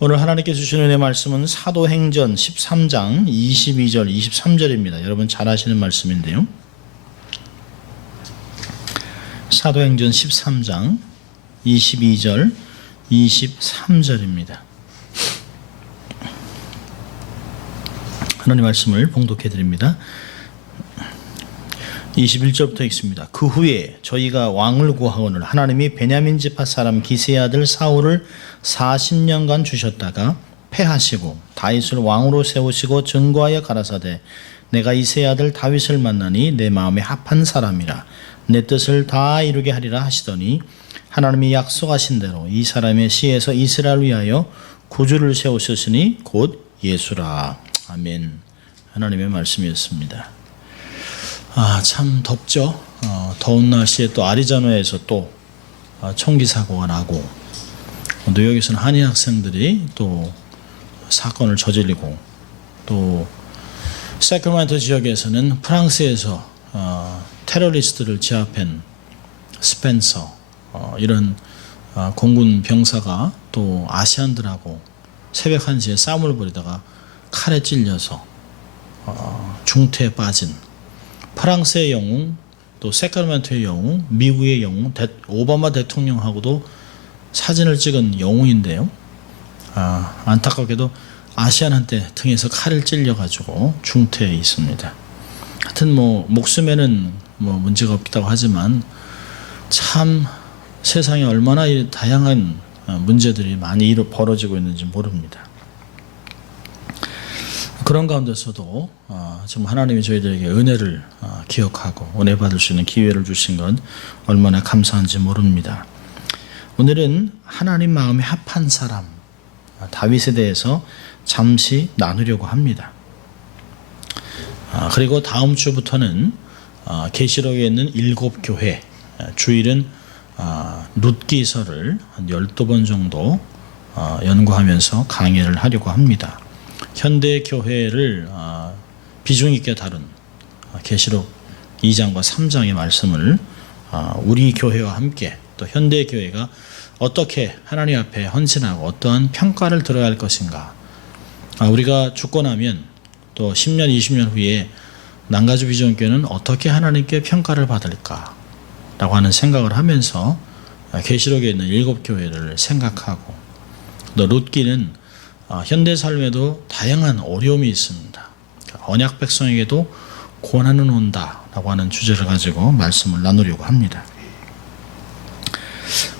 오늘 하나님께 주신 은혜 말씀은 사도행전 13장 22절 23절입니다. 여러분 잘 아시는 말씀인데요. 사도행전 13장 22절 23절입니다. 하나님 말씀을 봉독해 드립니다. 21절부터 읽습니다. 그 후에 저희가 왕을 구하오늘 하나님이 베냐민 지파 사람 기스의 아들 사울을 40년간 주셨다가 패하시고 다윗을 왕으로 세우시고 증거하여 가라사대 내가 이새의 아들 다윗을 만나니 내 마음에 합한 사람이라 내 뜻을 다 이루게 하리라 하시더니 하나님이 약속하신 대로 이 사람의 씨에서 이스라엘을 위하여 구주를 세우셨으니 곧 예수라. 아멘. 하나님의 말씀이었습니다. 참 덥죠. 더운 날씨에 또 아리조나에서 또 총기 사고가 나고 뉴욕에서는 한인 학생들이 또 사건을 저지르고 또 세크라멘토 지역에서는 프랑스에서 테러리스트를 제압한 스펜서 이런 공군 병사가 또 아시안들하고 새벽 1시에 싸움을 벌이다가 칼에 찔려서 중태에 빠진 프랑스의 영웅, 또 세크라멘토의 영웅, 미국의 영웅, 오바마 대통령하고도 사진을 찍은 영웅인데요. 안타깝게도 아시안한테 등에서 칼을 찔려가지고 중태에 있습니다. 하여튼 목숨에는 문제가 없다고 하지만 참 세상에 얼마나 다양한 문제들이 많이 벌어지고 있는지 모릅니다. 그런 가운데서도 지금 하나님이 저희들에게 은혜를 기억하고 은혜 받을 수 있는 기회를 주신 건 얼마나 감사한지 모릅니다. 오늘은 하나님 마음에 합한 사람 다윗에 대해서 잠시 나누려고 합니다. 그리고 다음 주부터는 계시록에 있는 7교회 주일은 룻기서를 한 12번 정도 연구하면서 강의를 하려고 합니다. 현대 교회를 비중 있게 다룬 계시록 2장과 3장의 말씀을 우리 교회와 함께 또 현대 교회가 어떻게 하나님 앞에 헌신하고 어떠한 평가를 들어야 할 것인가, 우리가 죽고 나면 또 10년 20년 후에 난가주 비전교회는 어떻게 하나님께 평가를 받을까 라고 하는 생각을 하면서 계시록에 있는 7교회를 생각하고 또 룻기는 현대 삶에도 다양한 어려움이 있습니다. 언약 백성에게도 고난은 온다라고 하는 주제를 가지고 말씀을 나누려고 합니다.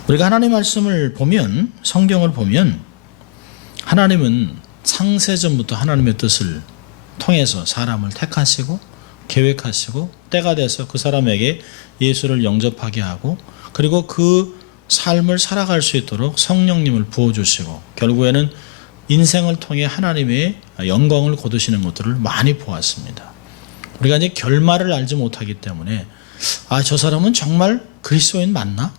우리가 하나님의 말씀을 보면, 성경을 보면 하나님은 창세전부터 하나님의 뜻을 통해서 사람을 택하시고 계획하시고 때가 돼서 그 사람에게 예수를 영접하게 하고 그리고 그 삶을 살아갈 수 있도록 성령님을 부어주시고 결국에는 인생을 통해 하나님의 영광을 거두시는 것들을 많이 보았습니다. 우리가 이제 결말을 알지 못하기 때문에 저 사람은 정말 그리스도인 맞나?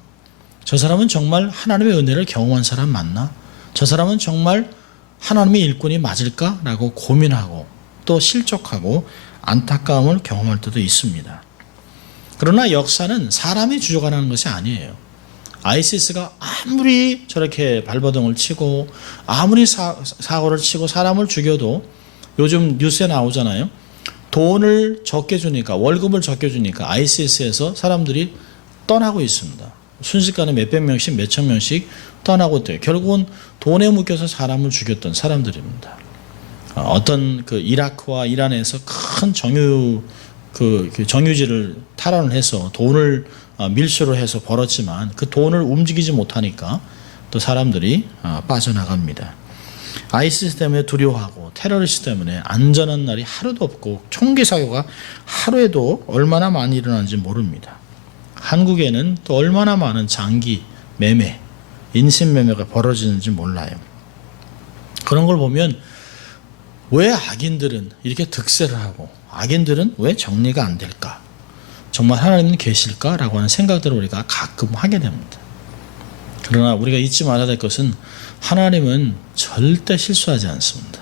저 사람은 정말 하나님의 은혜를 경험한 사람 맞나? 저 사람은 정말 하나님의 일꾼이 맞을까? 라고 고민하고 또 실족하고 안타까움을 경험할 때도 있습니다. 그러나 역사는 사람이 주저가는 것이 아니에요. ISIS가 아무리 저렇게 발버둥을 치고 아무리 사고를 치고 사람을 죽여도 요즘 뉴스에 나오잖아요. 돈을 적게 주니까, 월급을 적게 주니까 ISIS에서 사람들이 떠나고 있습니다. 순식간에 몇백 명씩 몇천 명씩 떠나고 있대요. 결국은 돈에 묶여서 사람을 죽였던 사람들입니다. 어떤 이라크와 이란에서 큰 정유지를 탈환을 해서 돈을 밀수를 해서 벌었지만 그 돈을 움직이지 못하니까 또 사람들이 빠져나갑니다. 아이시스 때문에 두려워하고 테러리스트 때문에 안전한 날이 하루도 없고 총기 사고가 하루에도 얼마나 많이 일어나는지 모릅니다. 한국에는 또 얼마나 많은 장기 매매, 인신매매가 벌어지는지 몰라요. 그런 걸 보면 왜 악인들은 이렇게 득세를 하고 악인들은 왜 정리가 안 될까? 정말 하나님은 계실까라고 하는 생각들을 우리가 가끔 하게 됩니다. 그러나 우리가 잊지 말아야 될 것은 하나님은 절대 실수하지 않습니다.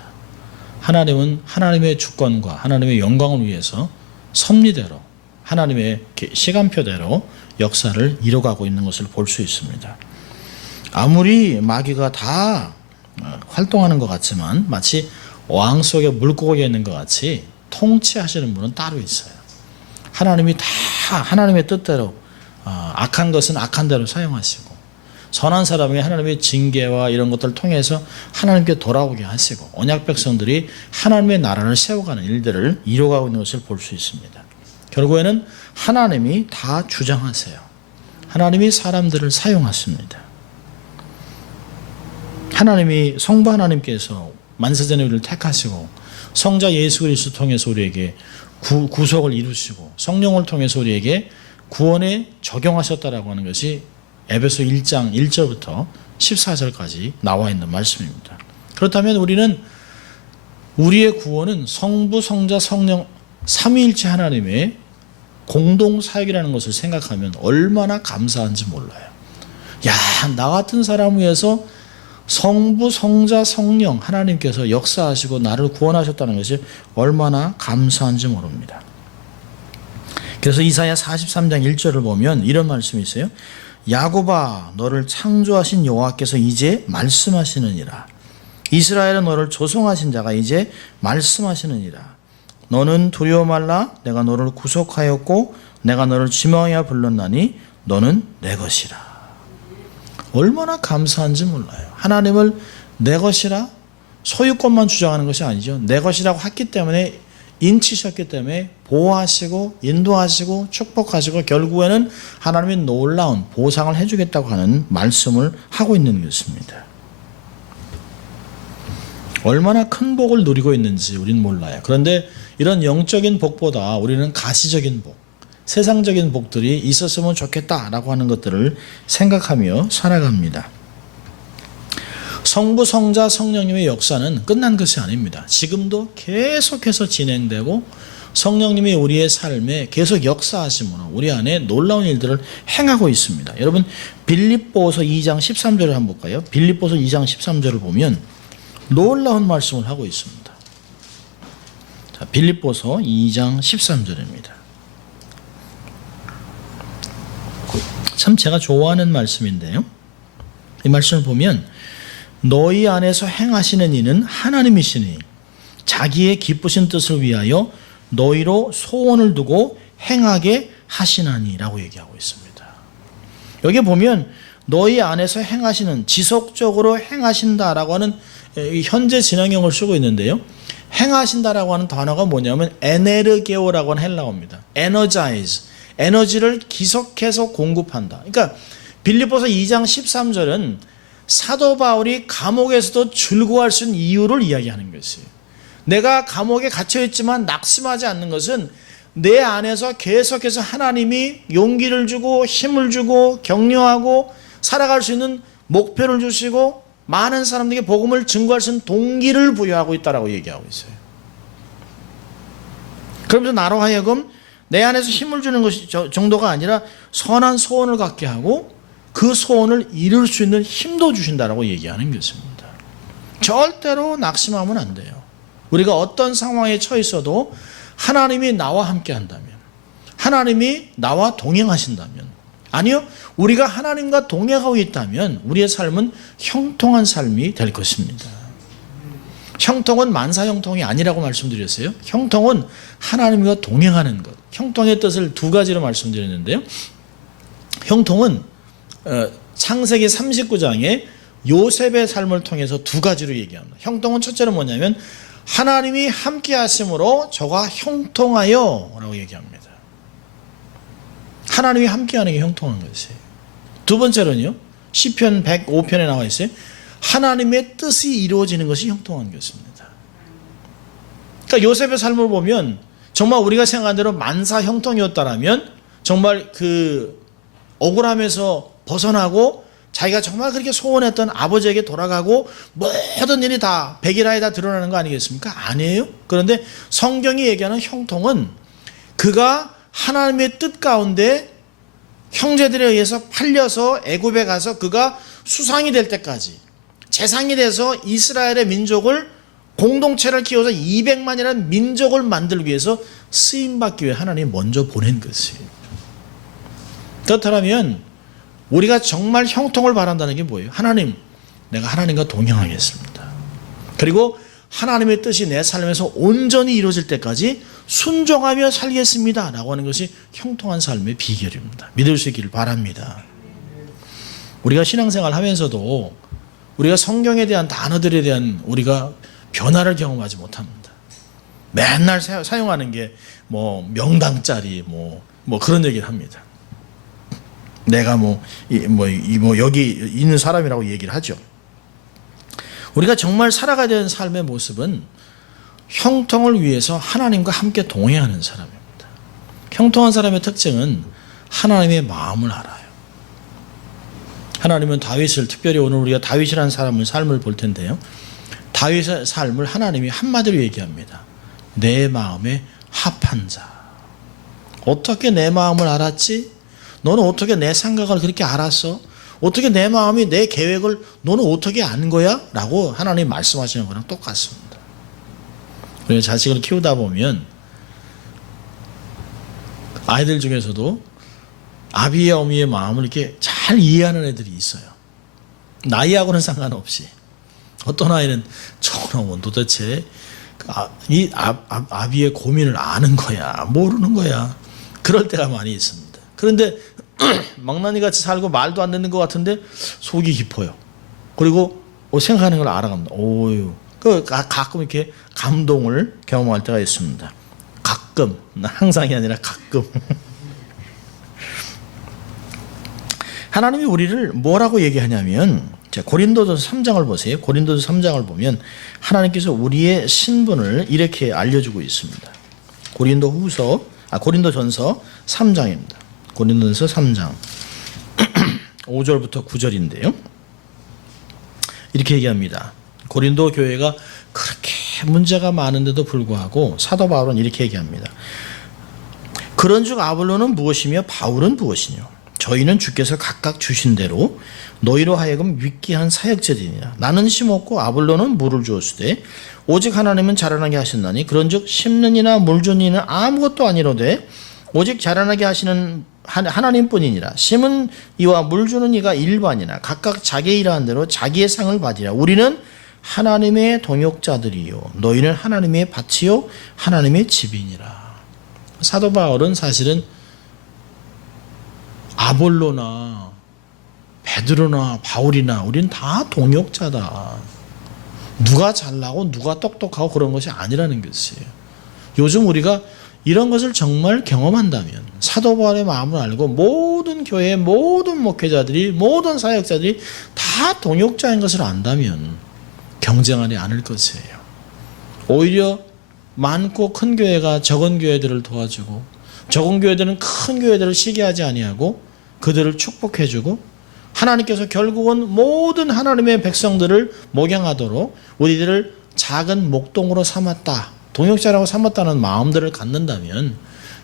하나님은 하나님의 주권과 하나님의 영광을 위해서 섭리대로 하나님의 시간표대로 역사를 이뤄가고 있는 것을 볼 수 있습니다. 아무리 마귀가 다 활동하는 것 같지만 마치 왕 속에 물고기가 있는 것 같이 통치하시는 분은 따로 있어요. 하나님이 다 하나님의 뜻대로 악한 것은 악한 대로 사용하시고 선한 사람에게 하나님의 징계와 이런 것들을 통해서 하나님께 돌아오게 하시고 언약 백성들이 하나님의 나라를 세워가는 일들을 이루어가고 있는 것을 볼 수 있습니다. 결국에는 하나님이 다 주장하세요. 하나님이 사람들을 사용하십니다. 하나님이 성부 하나님께서 만세전에 우리를 택하시고 성자 예수 그리스도를 통해서 우리에게 구속을 이루시고 성령을 통해서 우리에게 구원에 적용하셨다라고 하는 것이 에베소 1장 1절부터 14절까지 나와 있는 말씀입니다. 그렇다면 우리는 우리의 구원은 성부, 성자, 성령 삼위일체 하나님의 공동 사역이라는 것을 생각하면 얼마나 감사한지 몰라요. 야, 나 같은 사람 위해서 성부, 성자, 성령 하나님께서 역사하시고 나를 구원하셨다는 것이 얼마나 감사한지 모릅니다. 그래서 이사야 43장 1절을 보면 이런 말씀이 있어요. 야곱아, 너를 창조하신 여호와께서 이제 말씀하시느니라. 이스라엘은 너를 조성하신 자가 이제 말씀하시느니라. 너는 두려워 말라. 내가 너를 구속하였고 내가 너를 지명하여 불렀나니 너는 내 것이라. 얼마나 감사한지 몰라요. 하나님을 내 것이라 소유권만 주장하는 것이 아니죠. 내 것이라고 했기 때문에 인치셨기 때문에 보호하시고 인도하시고 축복하시고 결국에는 하나님의 놀라운 보상을 해주겠다고 하는 말씀을 하고 있는 것입니다. 얼마나 큰 복을 누리고 있는지 우리는 몰라요. 그런데 이런 영적인 복보다 우리는 가시적인 복, 세상적인 복들이 있었으면 좋겠다라고 하는 것들을 생각하며 살아갑니다. 성부, 성자, 성령님의 역사는 끝난 것이 아닙니다. 지금도 계속해서 진행되고 성령님이 우리의 삶에 계속 역사하심으로 우리 안에 놀라운 일들을 행하고 있습니다. 여러분 빌립보서 2장 13절을 한번 볼까요? 빌립보서 2장 13절을 보면 놀라운 말씀을 하고 있습니다. 자, 빌립보서 2장 13절입니다. 참 제가 좋아하는 말씀인데요. 이 말씀을 보면 너희 안에서 행하시는 이는 하나님이시니 자기의 기쁘신 뜻을 위하여 너희로 소원을 두고 행하게 하시나니 라고 얘기하고 있습니다. 여기 보면 너희 안에서 행하시는, 지속적으로 행하신다라고 하는 현재 진행형을 쓰고 있는데요. 행하신다라고 하는 단어가 뭐냐면 에네르게오라고 하는 헬라어입니다. energize, 에너지를 계속해서 공급한다. 그러니까 빌립보서 2장 13절은 사도 바울이 감옥에서도 즐거워할 수 있는 이유를 이야기하는 것이에요. 내가 감옥에 갇혀있지만 낙심하지 않는 것은 내 안에서 계속해서 하나님이 용기를 주고 힘을 주고 격려하고 살아갈 수 있는 목표를 주시고 많은 사람들에게 복음을 증거할 수 있는 동기를 부여하고 있다고 얘기하고 있어요. 그러면서 나로 하여금 내 안에서 힘을 주는 것이 정도가 아니라 선한 소원을 갖게 하고 그 소원을 이룰 수 있는 힘도 주신다라고 얘기하는 것입니다. 절대로 낙심하면 안 돼요. 우리가 어떤 상황에 처해 있어도 하나님이 나와 함께 한다면, 하나님이 나와 동행하신다면, 아니요, 우리가 하나님과 동행하고 있다면 우리의 삶은 형통한 삶이 될 것입니다. 형통은 만사형통이 아니라고 말씀드렸어요. 형통은 하나님과 동행하는 것. 형통의 뜻을 두 가지로 말씀드렸는데요. 형통은 창세기 39장에 요셉의 삶을 통해서 두 가지로 얘기합니다. 형통은 첫째로 뭐냐면 하나님이 함께 하심으로 저가 형통하여 라고 얘기합니다. 하나님이 함께하는 게 형통한 것이에요. 두 번째로는요, 시편 105편에 나와 있어요. 하나님의 뜻이 이루어지는 것이 형통한 것입니다. 그러니까 요셉의 삶을 보면 정말 우리가 생각한 대로 만사 형통이었다라면 정말 그 억울함에서 벗어나고 자기가 정말 그렇게 소원했던 아버지에게 돌아가고 모든 일이 다 백일하에 다 드러나는 거 아니겠습니까? 아니에요. 그런데 성경이 얘기하는 형통은 그가 하나님의 뜻 가운데 형제들에 의해서 팔려서 애굽에 가서 그가 수상이 될 때까지 재상이 돼서 이스라엘의 민족을 공동체를 키워서 200만이라는 민족을 만들기 위해서 쓰임받기 위해 하나님이 먼저 보낸 것이에요. 그렇다면 우리가 정말 형통을 바란다는 게 뭐예요? 하나님, 내가 하나님과 동행하겠습니다. 그리고 하나님의 뜻이 내 삶에서 온전히 이루어질 때까지 순종하며 살겠습니다 라고 하는 것이 형통한 삶의 비결입니다. 믿을 수 있기를 바랍니다. 우리가 신앙생활 하면서도 우리가 성경에 대한 단어들에 대한 우리가 변화를 경험하지 못합니다. 맨날 사용하는 게 뭐 명당짜리 뭐 그런 얘기를 합니다. 내가 여기 있는 사람이라고 얘기를 하죠. 우리가 정말 살아가야 되는 삶의 모습은 형통을 위해서 하나님과 함께 동행하는 사람입니다. 형통한 사람의 특징은 하나님의 마음을 알아요. 하나님은 다윗을, 특별히 오늘 우리가 다윗이라는 사람의 삶을 볼 텐데요. 다윗의 삶을 하나님이 한마디로 얘기합니다. 내 마음에 합한 자. 어떻게 내 마음을 알았지? 너는 어떻게 내 생각을 그렇게 알았어? 어떻게 내 마음이, 내 계획을 너는 어떻게 안 거야? 라고 하나님이 말씀하시는 거랑 똑같습니다. 그래서 자식을 키우다 보면 아이들 중에서도 아비의 어미의 마음을 이렇게 잘 이해하는 애들이 있어요. 나이하고는 상관없이. 어떤 아이는 저놈은 도대체 이 아비의 고민을 아는 거야, 모르는 거야. 그럴 때가 많이 있습니다. 그런데 망나니같이 살고 말도 안 듣는 것 같은데 속이 깊어요. 그리고 생각하는 걸 알아갑니다. 가끔 이렇게 감동을 경험할 때가 있습니다. 가끔, 항상이 아니라 가끔. 하나님이 우리를 뭐라고 얘기하냐면, 고린도전서 3장을 보세요. 고린도전서 3장을 보면 하나님께서 우리의 신분을 이렇게 알려주고 있습니다. 고린도전서 3장입니다. 고린도전서 3장 5절부터 9절인데요. 이렇게 얘기합니다. 고린도 교회가 그렇게 문제가 많은데도 불구하고 사도 바울은 이렇게 얘기합니다. 그런즉 아볼로는 무엇이며 바울은 무엇이뇨? 저희는 주께서 각각 주신 대로 너희로 하여금 믿게 한 사역자들이니라. 나는 심었고 아볼로는 물을 주었으되 오직 하나님은 자라나게 하셨나니 그런즉 심는 이나 물 주는 이는 아무것도 아니로되 오직 자라나게 하시는 하나님뿐이니라. 심은 이와 물 주는 이가 일반이나 각각 자기의 일하는 대로 자기의 상을 받으리라. 우리는 하나님의 동역자들이요 너희는 하나님의 밭이요 하나님의 집이니라. 사도 바울은 사실은 아볼로나 베드로나 바울이나 우리는 다 동역자다. 누가 잘나고 누가 똑똑하고 그런 것이 아니라는 것이에요. 요즘 우리가 이런 것을 정말 경험한다면, 사도 바울의 마음을 알고 모든 교회, 모든 목회자들이, 모든 사역자들이 다 동역자인 것을 안다면 경쟁하지 않을 것이에요. 오히려 많고 큰 교회가 적은 교회들을 도와주고, 적은 교회들은 큰 교회들을 시기하지 아니하고 그들을 축복해주고, 하나님께서 결국은 모든 하나님의 백성들을 목양하도록 우리들을 작은 목동으로 삼았다, 동역자라고 삼았다는 마음들을 갖는다면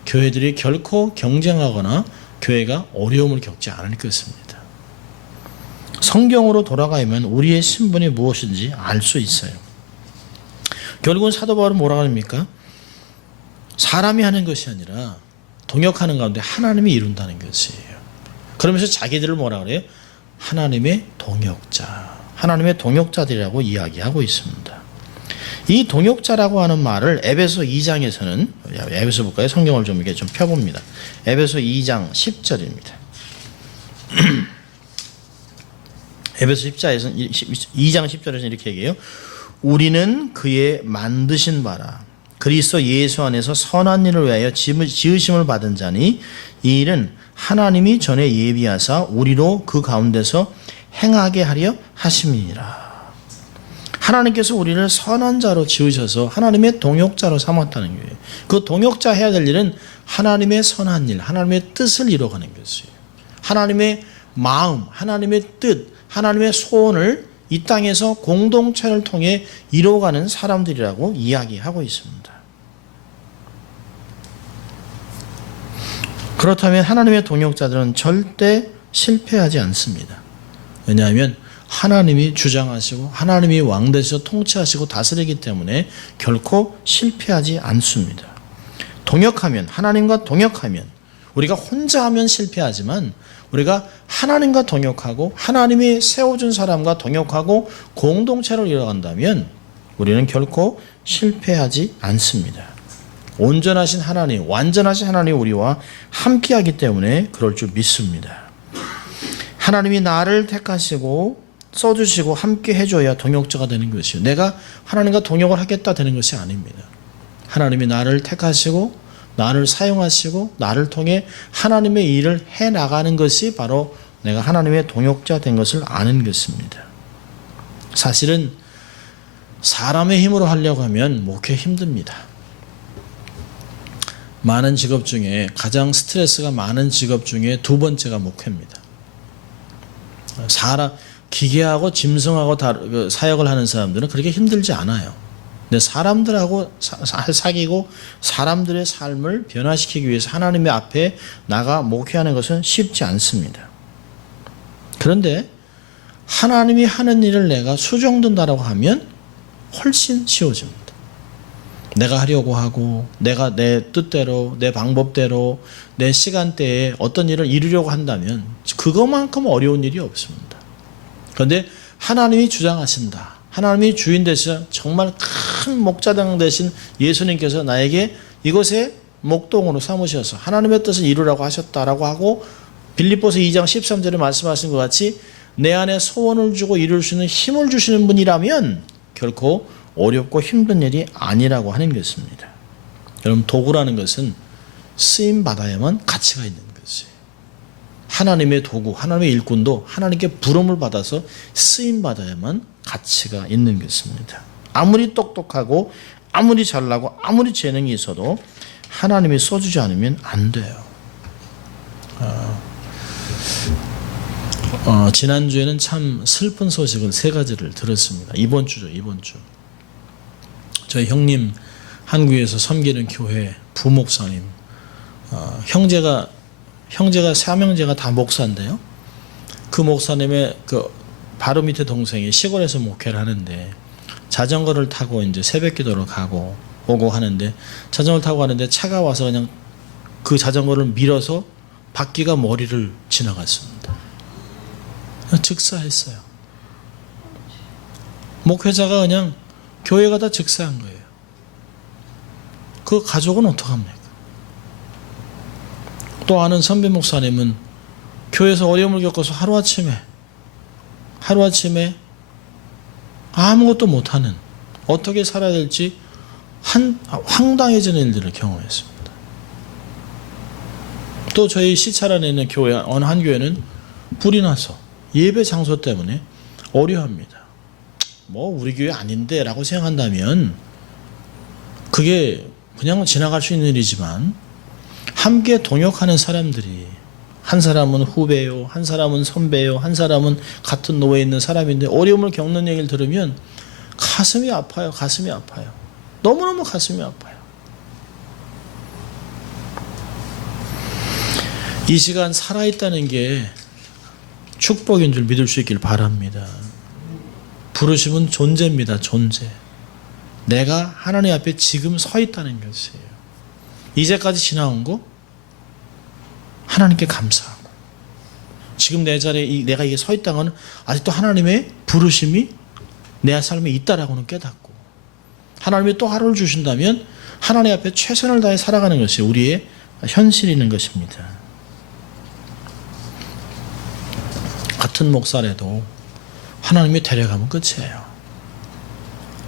교회들이 결코 경쟁하거나 교회가 어려움을 겪지 않을 것입니다. 성경으로 돌아가면 우리의 신분이 무엇인지 알 수 있어요. 결국은 사도 바울은 뭐라고 합니까? 사람이 하는 것이 아니라 동역하는 가운데 하나님이 이룬다는 것이에요. 그러면서 자기들을 뭐라고 그래요? 하나님의 동역자, 하나님의 동역자들이라고 이야기하고 있습니다. 이 동역자라고 하는 말을 에베소 2장에서는, 에베소 볼까요? 성경을 좀 이렇게 좀 펴봅니다. 에베소 2장 10절입니다. 에베소 2장 10절에서 이렇게 얘기해요. 우리는 그의 만드신 바라 그리스도 예수 안에서 선한 일을 위하여 지으심을 받은 자니 이 일은 하나님이 전에 예비하사 우리로 그 가운데서 행하게 하려 하심이니라. 하나님께서 우리를 선한 자로 지으셔서 하나님의 동역자로 삼았다는 거예요. 그 동역자 해야 될 일은 하나님의 선한 일, 하나님의 뜻을 이뤄가는 것이에요. 하나님의 마음, 하나님의 뜻, 하나님의 소원을 이 땅에서 공동체를 통해 이뤄가는 사람들이라고 이야기하고 있습니다. 그렇다면 하나님의 동역자들은 절대 실패하지 않습니다. 왜냐하면 하나님이 주장하시고 하나님이 왕 되셔서 통치하시고 다스리기 때문에 결코 실패하지 않습니다. 동역하면, 하나님과 동역하면, 우리가 혼자 하면 실패하지만 우리가 하나님과 동역하고 하나님이 세워준 사람과 동역하고 공동체를 이뤄간다면 우리는 결코 실패하지 않습니다. 온전하신 하나님, 완전하신 하나님 우리와 함께하기 때문에 그럴 줄 믿습니다. 하나님이 나를 택하시고 써주시고 함께 해줘야 동역자가 되는 것이요. 내가 하나님과 동역을 하겠다 되는 것이 아닙니다. 하나님이 나를 택하시고 나를 사용하시고 나를 통해 하나님의 일을 해나가는 것이 바로 내가 하나님의 동역자 된 것을 아는 것입니다. 사실은 사람의 힘으로 하려고 하면 목회 힘듭니다. 많은 직업 중에 가장 스트레스가 많은 직업 중에 두 번째가 목회입니다. 기계하고 짐승하고 사역을 하는 사람들은 그렇게 힘들지 않아요. 근데 사람들하고 사귀고 사람들의 삶을 변화시키기 위해서 하나님의 앞에 나가 목회하는 것은 쉽지 않습니다. 그런데 하나님이 하는 일을 내가 수정된다라고 하면 훨씬 쉬워집니다. 내가 하려고 하고 내가 내 뜻대로 내 방법대로 내 시간대에 어떤 일을 이루려고 한다면 그것만큼 어려운 일이 없습니다. 그런데 하나님이 주장하신다. 하나님이 주인 되셔 정말 큰 목자당 되신 예수님께서 나에게 이것에 목동으로 삼으셔서 하나님의 뜻을 이루라고 하셨다라고 하고 빌립보서 2장 13절에 말씀하신 것 같이 내 안에 소원을 주고 이룰 수 있는 힘을 주시는 분이라면 결코 어렵고 힘든 일이 아니라고 하는 것입니다. 여러분 도구라는 것은 쓰임 받아야만 가치가 있는 것이에요. 하나님의 도구, 하나님의 일꾼도 하나님께 부름을 받아서 쓰임 받아야만 가치가 있는 것입니다. 아무리 똑똑하고 아무리 잘나고 아무리 재능이 있어도 하나님이 써주지 않으면 안 돼요. 지난주에는 참 슬픈 소식을 세 가지를 들었습니다. 이번 주. 저희 형님 한국에서 섬기는 교회 부목사님, 형제가 삼형제가 다 목사인데요. 그 목사님의 바로 밑에 동생이 시골에서 목회를 하는데 자전거를 타고 이제 새벽기도를 가고 오고 하는데 자전거를 타고 가는데 차가 와서 그냥 그 자전거를 밀어서 바퀴가 머리를 지나갔습니다. 즉사했어요. 목회자가 그냥 교회가 다 즉사한 거예요. 그 가족은 어떡합니까? 또 아는 선배 목사님은 교회에서 어려움을 겪어서 하루아침에 아무것도 못하는 어떻게 살아야 될지 황당해지는 일들을 경험했습니다. 또 저희 시차란에 있는 교회 어느 한 교회는 불이 나서 예배 장소 때문에 어려워합니다. 우리 교회 아닌데 라고 생각한다면 그게 그냥 지나갈 수 있는 일이지만 함께 동역하는 사람들이 한 사람은 후배요, 한 사람은 선배요, 한 사람은 같은 노예에 있는 사람인데 어려움을 겪는 얘기를 들으면 가슴이 아파요. 너무너무 가슴이 아파요. 이 시간 살아있다는 게 축복인 줄 믿을 수 있길 바랍니다. 부르심은 존재입니다. 존재. 내가 하나님 앞에 지금 서 있다는 것이에요. 이제까지 지나온 거 하나님께 감사하고 지금 내 자리에 내가 이게 서 있다는 건 아직도 하나님의 부르심이 내 삶에 있다라고는 깨닫고 하나님이 또 하루를 주신다면 하나님 앞에 최선을 다해 살아가는 것이 우리의 현실이 있는 것입니다. 같은 목사라도 하나님이 데려가면 끝이에요.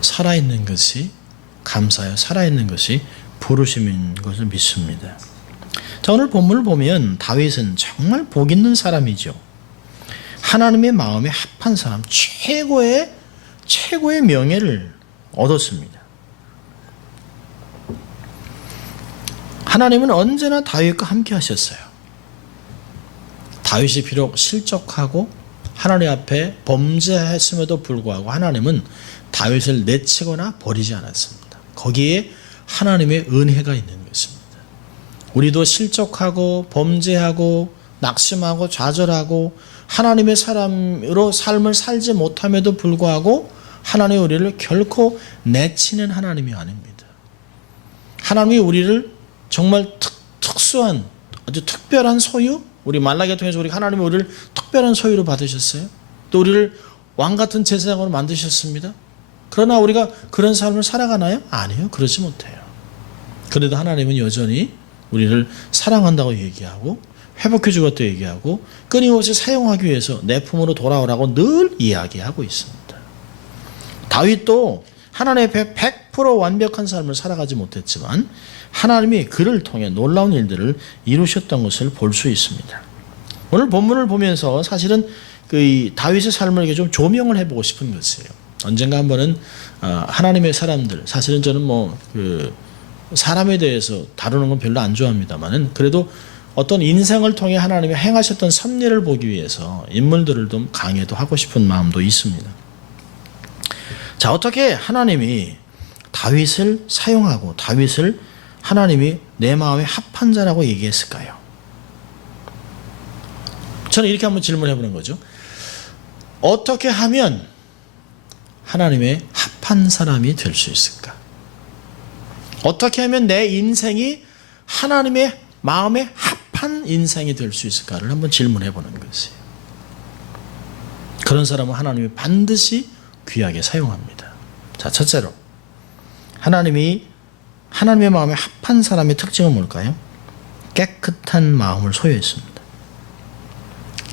살아있는 것이 감사해요. 살아있는 것이 부르심인 것을 믿습니다. 자, 오늘 본문을 보면 다윗은 정말 복 있는 사람이죠. 하나님의 마음에 합한 사람, 최고의 명예를 얻었습니다. 하나님은 언제나 다윗과 함께 하셨어요. 다윗이 비록 실족하고 하나님 앞에 범죄했음에도 불구하고 하나님은 다윗을 내치거나 버리지 않았습니다. 거기에 하나님의 은혜가 있는 것입니다. 우리도 실족하고 범죄하고 낙심하고 좌절하고 하나님의 사람으로 삶을 살지 못함에도 불구하고 하나님이 우리를 결코 내치는 하나님이 아닙니다. 하나님이 우리를 정말 특수한 아주 특별한 소유, 우리 말라기를 통해서 우리 하나님이 우리를 특별한 소유로 받으셨어요. 또 우리를 왕 같은 제사장으로 만드셨습니다. 그러나 우리가 그런 삶을 살아가나요? 아니요. 그렇지 못해요. 그래도 하나님은 여전히 우리를 사랑한다고 얘기하고 회복해 주겠다고 얘기하고 끊임없이 사용하기 위해서 내 품으로 돌아오라고 늘 이야기하고 있습니다. 다윗도 하나님 앞에 100% 완벽한 삶을 살아가지 못했지만 하나님이 그를 통해 놀라운 일들을 이루셨던 것을 볼 수 있습니다. 오늘 본문을 보면서 사실은 그 다윗의 삶을 이렇게 좀 조명을 해보고 싶은 것이에요. 언젠가 한 번은 하나님의 사람들, 사실은 저는 사람에 대해서 다루는 건 별로 안 좋아합니다만은 그래도 어떤 인생을 통해 하나님이 행하셨던 섭리를 보기 위해서 인물들을 좀 강의도 하고 싶은 마음도 있습니다. 자, 어떻게 하나님이 다윗을 사용하고 다윗을 하나님이 내 마음에 합한 자라고 얘기했을까요? 저는 이렇게 한번 질문해 보는 거죠. 어떻게 하면 하나님의 합한 사람이 될 수 있을까? 어떻게 하면 내 인생이 하나님의 마음에 합한 인생이 될 수 있을까를 한번 질문해 보는 것이에요. 그런 사람은 하나님이 반드시 귀하게 사용합니다. 자, 첫째로 하나님의 마음에 합한 사람의 특징은 뭘까요? 깨끗한 마음을 소유했습니다.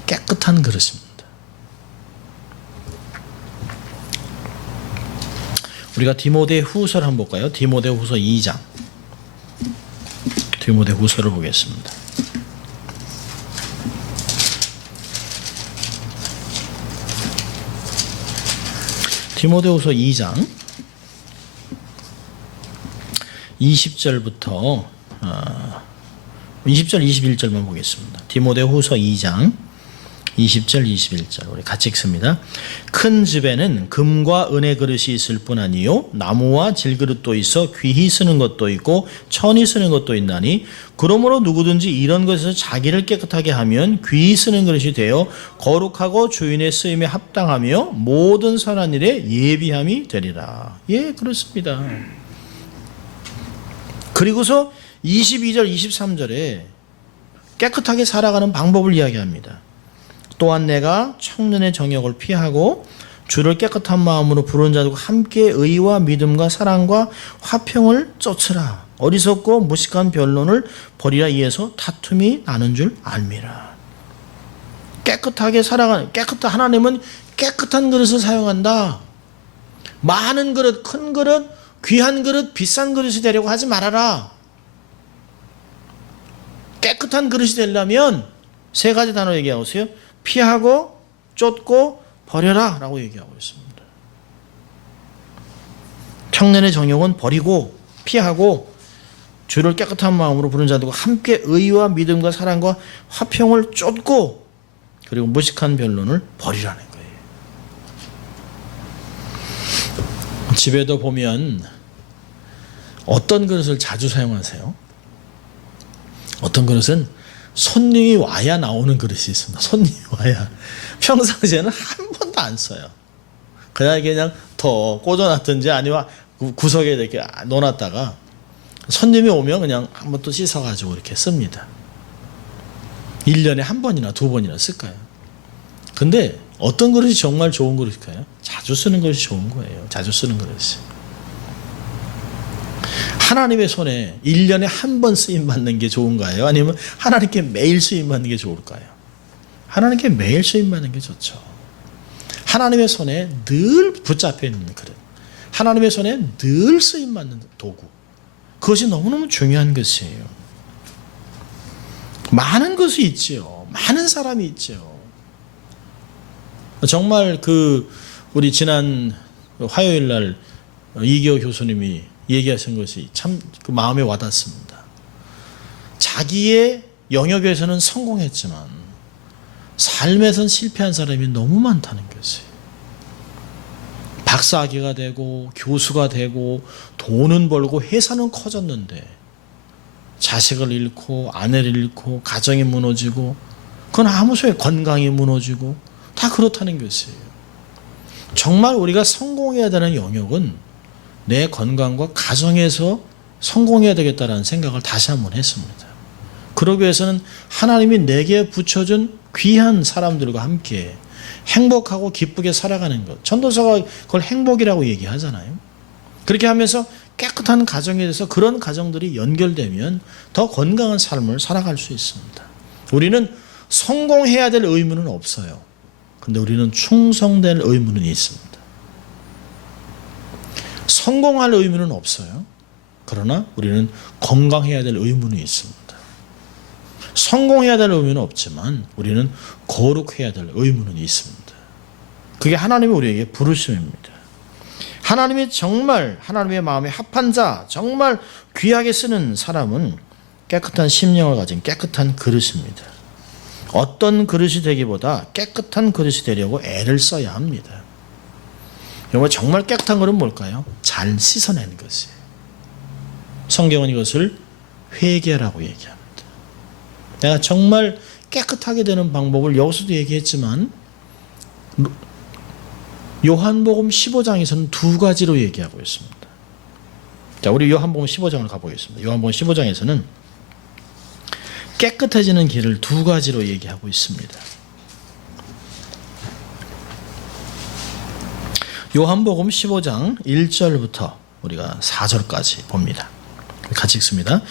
깨끗한 그릇입니다. 우리가 디모데 후서를 한번 볼까요? 디모데 후서 2장. 디모데 후서를 보겠습니다. 디모데 후서 2장 20절부터 20절 21절만 보겠습니다. 디모데 후서 2장 20절 21절 우리 같이 읽습니다. 큰 집에는 금과 은의 그릇이 있을 뿐 아니요 나무와 질그릇도 있어 귀히 쓰는 것도 있고 천히 쓰는 것도 있나니 그러므로 누구든지 이런 것에서 자기를 깨끗하게 하면 귀히 쓰는 그릇이 되어 거룩하고 주인의 쓰임에 합당하며 모든 선한 일에 예비함이 되리라. 예, 그렇습니다. 그리고서 22절 23절에 깨끗하게 살아가는 방법을 이야기합니다. 또한 내가 청년의 정욕을 피하고 주를 깨끗한 마음으로 부르는 자들과 함께 의와 믿음과 사랑과 화평을 쫓으라. 어리석고 무식한 변론을 버리라. 이에서 다툼이 나는 줄 알미라. 깨끗하게 살아가는 하나님은 깨끗한 그릇을 사용한다. 많은 그릇, 큰 그릇, 귀한 그릇, 비싼 그릇이 되려고 하지 말아라. 깨끗한 그릇이 되려면 세 가지 단어 얘기하고 있어요. 피하고 쫓고 버려라 라고 얘기하고 있습니다. 청년의 정욕은 버리고 피하고 주를 깨끗한 마음으로 부르는 자들과 함께 의와 믿음과 사랑과 화평을 쫓고 그리고 무식한 변론을 버리라는 거예요. 집에도 보면 어떤 그릇을 자주 사용하세요? 어떤 그릇은 손님이 와야 나오는 그릇이 있습니다. 손님이 와야. 평상시에는 한 번도 안 써요. 그냥 더 꽂아놨든지 아니면 구석에 이렇게 넣어놨다가 손님이 오면 그냥 한번 또 씻어가지고 이렇게 씁니다. 1년에 한 번이나 두 번이나 쓸까요? 근데 어떤 그릇이 정말 좋은 그릇일까요? 자주 쓰는 그릇이 좋은 거예요. 자주 쓰는 그릇이. 하나님의 손에 1년에 한 번 쓰임받는 게 좋은가요? 아니면 하나님께 매일 쓰임받는 게 좋을까요? 하나님께 매일 쓰임받는 게 좋죠. 하나님의 손에 늘 붙잡혀 있는 그릇. 하나님의 손에 늘 쓰임받는 도구. 그것이 너무너무 중요한 것이에요. 많은 것이 있지요. 많은 사람이 있지요. 정말 우리 지난 화요일 날 이기호 교수님이 얘기하신 것이 참 마음에 와닿습니다. 자기의 영역에서는 성공했지만 삶에선 실패한 사람이 너무 많다는 것이. 박사학위가 되고 교수가 되고 돈은 벌고 회사는 커졌는데 자식을 잃고 아내를 잃고 가정이 무너지고 그건 아무 소용, 건강이 무너지고 다 그렇다는 것이에요. 정말 우리가 성공해야 되는 영역은 내 건강과 가정에서 성공해야 되겠다는 생각을 다시 한번 했습니다. 그러기 위해서는 하나님이 내게 붙여준 귀한 사람들과 함께 행복하고 기쁘게 살아가는 것. 전도서가 그걸 행복이라고 얘기하잖아요. 그렇게 하면서 깨끗한 가정에 대해서 그런 가정들이 연결되면 더 건강한 삶을 살아갈 수 있습니다. 우리는 성공해야 될 의무는 없어요. 근데 우리는 충성될 의무는 있습니다. 성공할 의무는 없어요. 그러나 우리는 건강해야 될 의무는 있습니다. 성공해야 될 의무는 없지만 우리는 거룩해야 될 의무는 있습니다. 그게 하나님이 우리에게 부르심입니다. 하나님이 정말 하나님의 마음에 합한 자, 정말 귀하게 쓰는 사람은 깨끗한 심령을 가진 깨끗한 그릇입니다. 어떤 그릇이 되기보다 깨끗한 그릇이 되려고 애를 써야 합니다. 여러분, 정말 깨끗한 것은 뭘까요? 잘 씻어낸 것이에요. 성경은 이것을 회개라고 얘기합니다. 내가 정말 깨끗하게 되는 방법을 여기서도 얘기했지만 요한복음 15장에서는 두 가지로 얘기하고 있습니다. 자, 우리 요한복음 15장을 가보겠습니다. 요한복음 15장에서는 깨끗해지는 길을 두 가지로 얘기하고 있습니다. 요한복음 15장 1절부터 우리가 4절까지 봅니다. 같이 읽습니다.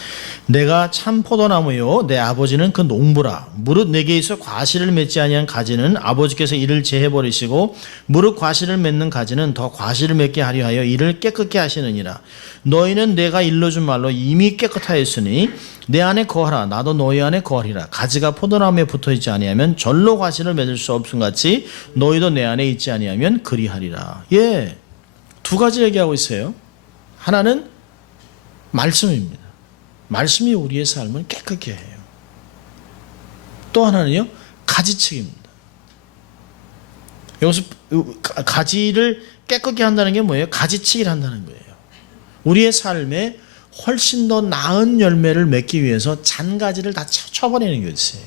내가 참 포도나무요 내 아버지는 그 농부라. 무릇 내게 있어 과실을 맺지 아니한 가지는 아버지께서 이를 제해 버리시고 무릇 과실을 맺는 가지는 더 과실을 맺게 하려 하여 이를 깨끗게 하시느니라. 너희는 내가 일러준 말로 이미 깨끗하였으니 내 안에 거하라. 나도 너희 안에 거하리라. 가지가 포도나무에 붙어있지 아니하면 절로 과실을 맺을 수 없음 같이 너희도 내 안에 있지 아니하면 그리하리라. 예, 두 가지 얘기하고 있어요. 하나는 말씀입니다. 말씀이 우리의 삶을 깨끗게 해요. 또 하나는요, 가지치기입니다. 여기서 가지를 깨끗게 한다는 게 뭐예요? 가지치기를 한다는 거예요. 우리의 삶에 훨씬 더 나은 열매를 맺기 위해서 잔가지를 다 쳐버리는 것이에요.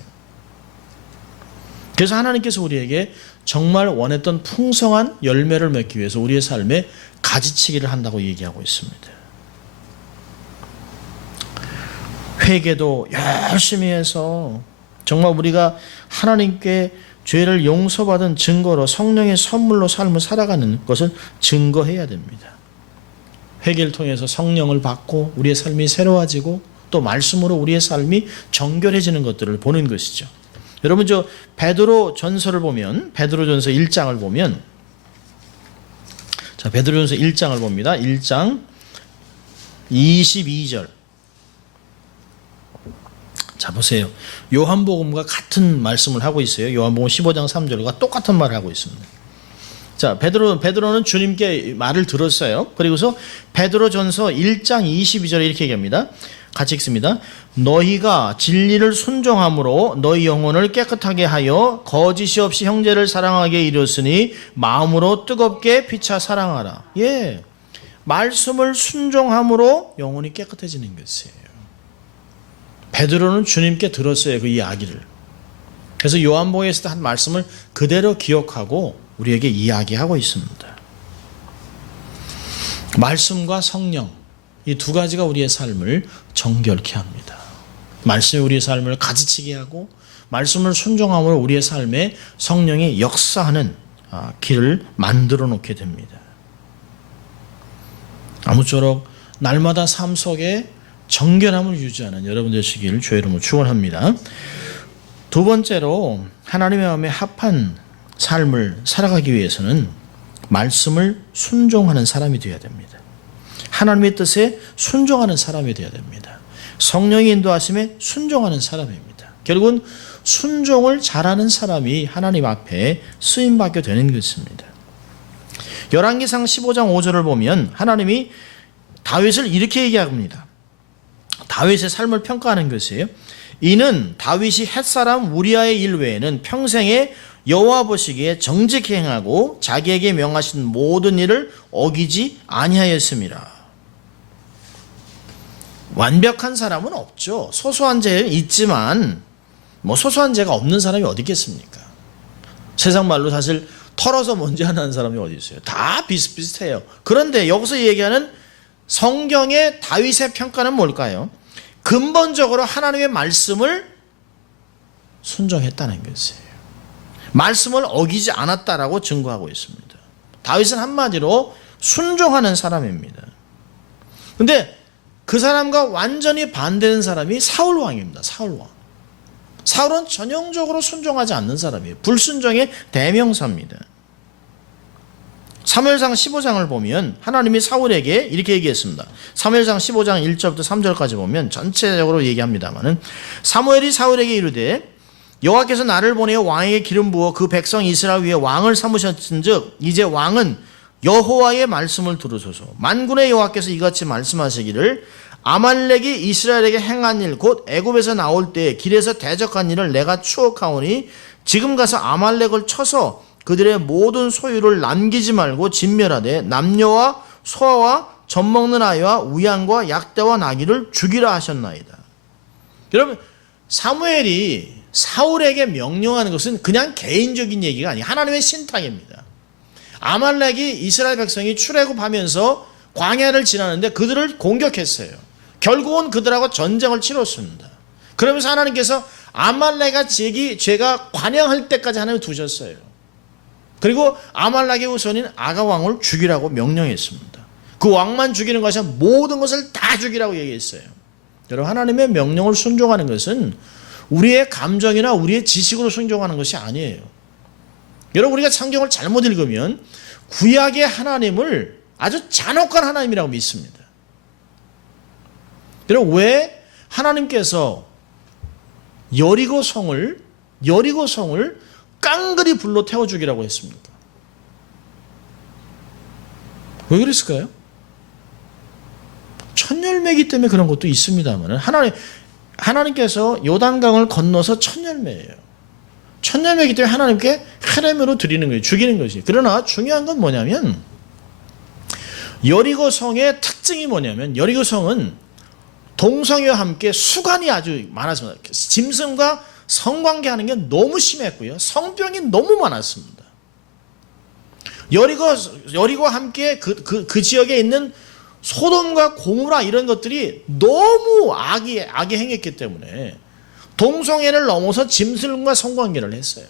그래서 하나님께서 우리에게 정말 원했던 풍성한 열매를 맺기 위해서 우리의 삶에 가지치기를 한다고 얘기하고 있습니다. 회개도 열심히 해서 정말 우리가 하나님께 죄를 용서받은 증거로 성령의 선물로 삶을 살아가는 것을 증거해야 됩니다. 회개를 통해서 성령을 받고 우리의 삶이 새로워지고 또 말씀으로 우리의 삶이 정결해지는 것들을 보는 것이죠. 여러분, 저 베드로 전서를 보면, 베드로전서 1장을 보면, 자, 베드로전서 1장을 봅니다. 1장 22절. 자, 보세요. 요한복음과 같은 말씀을 하고 있어요. 요한복음 15장 3절과 똑같은 말을 하고 있습니다. 자, 베드로는 주님께 말을 들었어요. 그리고서 베드로전서 1장 22절에 이렇게 얘기합니다. 같이 읽습니다. 너희가 진리를 순종함으로 너희 영혼을 깨끗하게 하여 거짓이 없이 형제를 사랑하게 이르렀으니 마음으로 뜨겁게 피차 사랑하라. 예, 말씀을 순종함으로 영혼이 깨끗해지는 것이에요. 베드로는 주님께 들었어요, 그 이야기를. 그래서 요한복음에서도 한 말씀을 그대로 기억하고 우리에게 이야기하고 있습니다. 말씀과 성령, 이 두 가지가 우리의 삶을 정결케 합니다. 말씀이 우리의 삶을 가지치게 하고 말씀을 순종함으로 우리의 삶에 성령이 역사하는 길을 만들어 놓게 됩니다. 아무쪼록 날마다 삶 속에 정결함을 유지하는 여러분 되시기를 주의 이름으로 축원합니다. 두 번째로 하나님의 마음에 합한 삶을 살아가기 위해서는 말씀을 순종하는 사람이 되어야 됩니다. 하나님의 뜻에 순종하는 사람이 되어야 됩니다. 성령의 인도하심에 순종하는 사람입니다. 결국은 순종을 잘하는 사람이 하나님 앞에 쓰임받게 되는 것입니다. 열왕기상 15장 5절을 보면 하나님이 다윗을 이렇게 얘기합니다. 다윗의 삶을 평가하는 것이에요. 이는 다윗이 햇사람 우리아의 일 외에는 평생에 여호와 보시기에 정직히 행하고 자기에게 명하신 모든 일을 어기지 아니하였습니다. 완벽한 사람은 없죠. 소소한 죄는 있지만 소소한 죄가 없는 사람이 어디 있겠습니까? 세상 말로 사실 털어서 먼지 하나 하는 사람이 어디 있어요? 다 비슷비슷해요. 그런데 여기서 얘기하는 성경의 다윗의 평가는 뭘까요? 근본적으로 하나님의 말씀을 순종했다는 것이에요. 말씀을 어기지 않았다라고 증거하고 있습니다. 다윗은 한마디로 순종하는 사람입니다. 근데 그 사람과 완전히 반대는 사람이 사울 왕입니다. 사울 왕. 사울은 전형적으로 순종하지 않는 사람이에요. 불순종의 대명사입니다. 사무엘상 15장을 보면 하나님이 사울에게 이렇게 얘기했습니다. 사무엘상 15장 1절부터 3절까지 보면 전체적으로 얘기합니다만은, 사무엘이 사울에게 이르되 여호와께서 나를 보내어 왕에게 기름 부어 그 백성 이스라엘 위에 왕을 삼으셨은즉 이제 왕은 여호와의 말씀을 들으소서. 만군의 여호와께서 이같이 말씀하시기를 아말렉이 이스라엘에게 행한 일 곧 애굽에서 나올 때 길에서 대적한 일을 내가 추억하오니 지금 가서 아말렉을 쳐서 그들의 모든 소유를 남기지 말고 진멸하되 남녀와 소아와 젖먹는 아이와 우양과 약대와 나귀를 죽이라 하셨나이다. 여러분, 사무엘이 사울에게 명령하는 것은 그냥 개인적인 얘기가 아니에요. 하나님의 신탁입니다. 아말렉이 이스라엘 백성이 출애굽하면서 광야를 지나는데 그들을 공격했어요. 결국은 그들하고 전쟁을 치렀습니다. 그러면서 하나님께서 아말렉의 죄가 관영할 때까지 하나님 두셨어요. 그리고 아말렉의 후손인 아가 왕을 죽이라고 명령했습니다. 그 왕만 죽이는 것이 아니라 모든 것을 다 죽이라고 얘기했어요. 여러분, 하나님의 명령을 순종하는 것은 우리의 감정이나 우리의 지식으로 순종하는 것이 아니에요. 여러분, 우리가 성경을 잘못 읽으면 구약의 하나님을 아주 잔혹한 하나님이라고 믿습니다. 여러분, 왜 하나님께서 여리고 성을 깡그리 불로 태워 죽이라고 했습니까? 왜 그랬을까요? 천열매이기 때문에 그런 것도 있습니다만 하나님께서 요단강을 건너서 천열매예요. 천열매이기 때문에 하나님께 헤레미로 드리는 거예요. 죽이는 것이. 그러나 중요한 건 뭐냐면, 여리고성의 특징이 뭐냐면, 여리고성은 동성애와 함께 수간이 아주 많았습니다. 짐승과 성관계하는 게 너무 심했고요. 성병이 너무 많았습니다. 여리고와 함께 그 지역에 있는 소돔과 고모라 이런 것들이 너무 악이 행했기 때문에 동성애를 넘어서 짐승과 성관계를 했어요.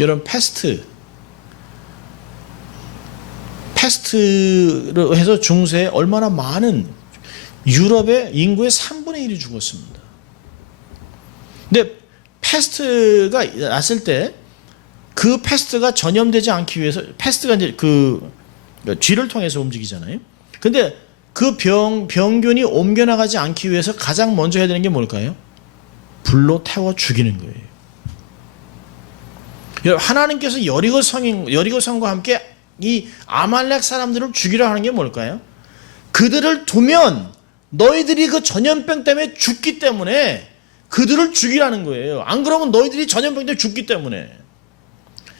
여러분, 패스트로 해서 중세에 얼마나 많은 유럽의 인구의 3분의 1이 죽었습니다. 근데 패스트가 났을 때 그 패스트가 전염되지 않기 위해서, 패스트가 이제 그 쥐를 통해서 움직이잖아요. 근데 그 병균이 옮겨나가지 않기 위해서 가장 먼저 해야 되는 게 뭘까요? 불로 태워 죽이는 거예요. 여러분, 하나님께서 여리고성과 함께 이 아말렉 사람들을 죽이려 하는 게 뭘까요? 그들을 두면 너희들이 그 전염병 때문에 죽기 때문에 그들을 죽이라는 거예요. 안 그러면 너희들이 전염병 때문에 죽기 때문에.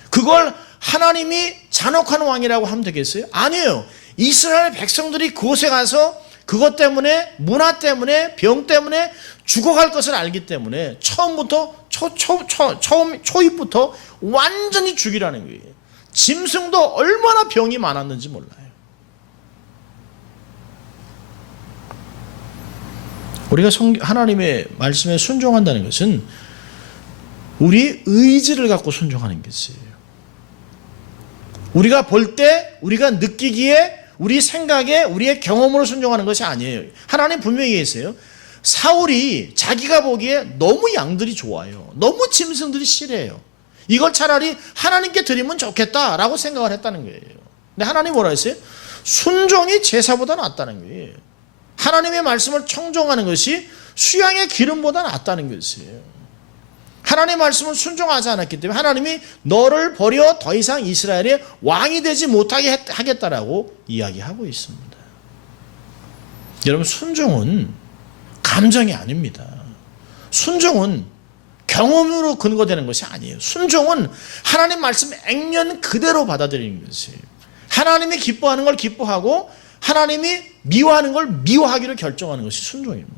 그걸 하나님이 잔혹한 왕이라고 하면 되겠어요? 아니에요. 이스라엘 백성들이 그곳에 가서 그것 때문에, 문화 때문에, 병 때문에 죽어갈 것을 알기 때문에 초입부터 완전히 죽이라는 거예요. 짐승도 얼마나 병이 많았는지 몰라요. 우리가 하나님의 말씀에 순종한다는 것은 우리 의지를 갖고 순종하는 것이에요. 우리가 볼 때, 우리가 느끼기에, 우리 생각에, 우리의 경험으로 순종하는 것이 아니에요. 하나님 분명히 얘기했어요. 사울이 자기가 보기에 너무 양들이 좋아요. 너무 짐승들이 싫어요. 이걸 차라리 하나님께 드리면 좋겠다라고 생각을 했다는 거예요. 근데 하나님 뭐라 했어요? 순종이 제사보다 낫다는 거예요. 하나님의 말씀을 청종하는 것이 수양의 기름보다 낫다는 것이에요. 하나님의 말씀을 순종하지 않았기 때문에 하나님이 너를 버려 더 이상 이스라엘의 왕이 되지 못하게 하겠다라고 이야기하고 있습니다. 여러분, 순종은 감정이 아닙니다. 순종은 경험으로 근거되는 것이 아니에요. 순종은 하나님 말씀 액면 그대로 받아들이는 것이에요. 하나님이 기뻐하는 걸 기뻐하고 하나님이 미워하는 걸 미워하기로 결정하는 것이 순종입니다.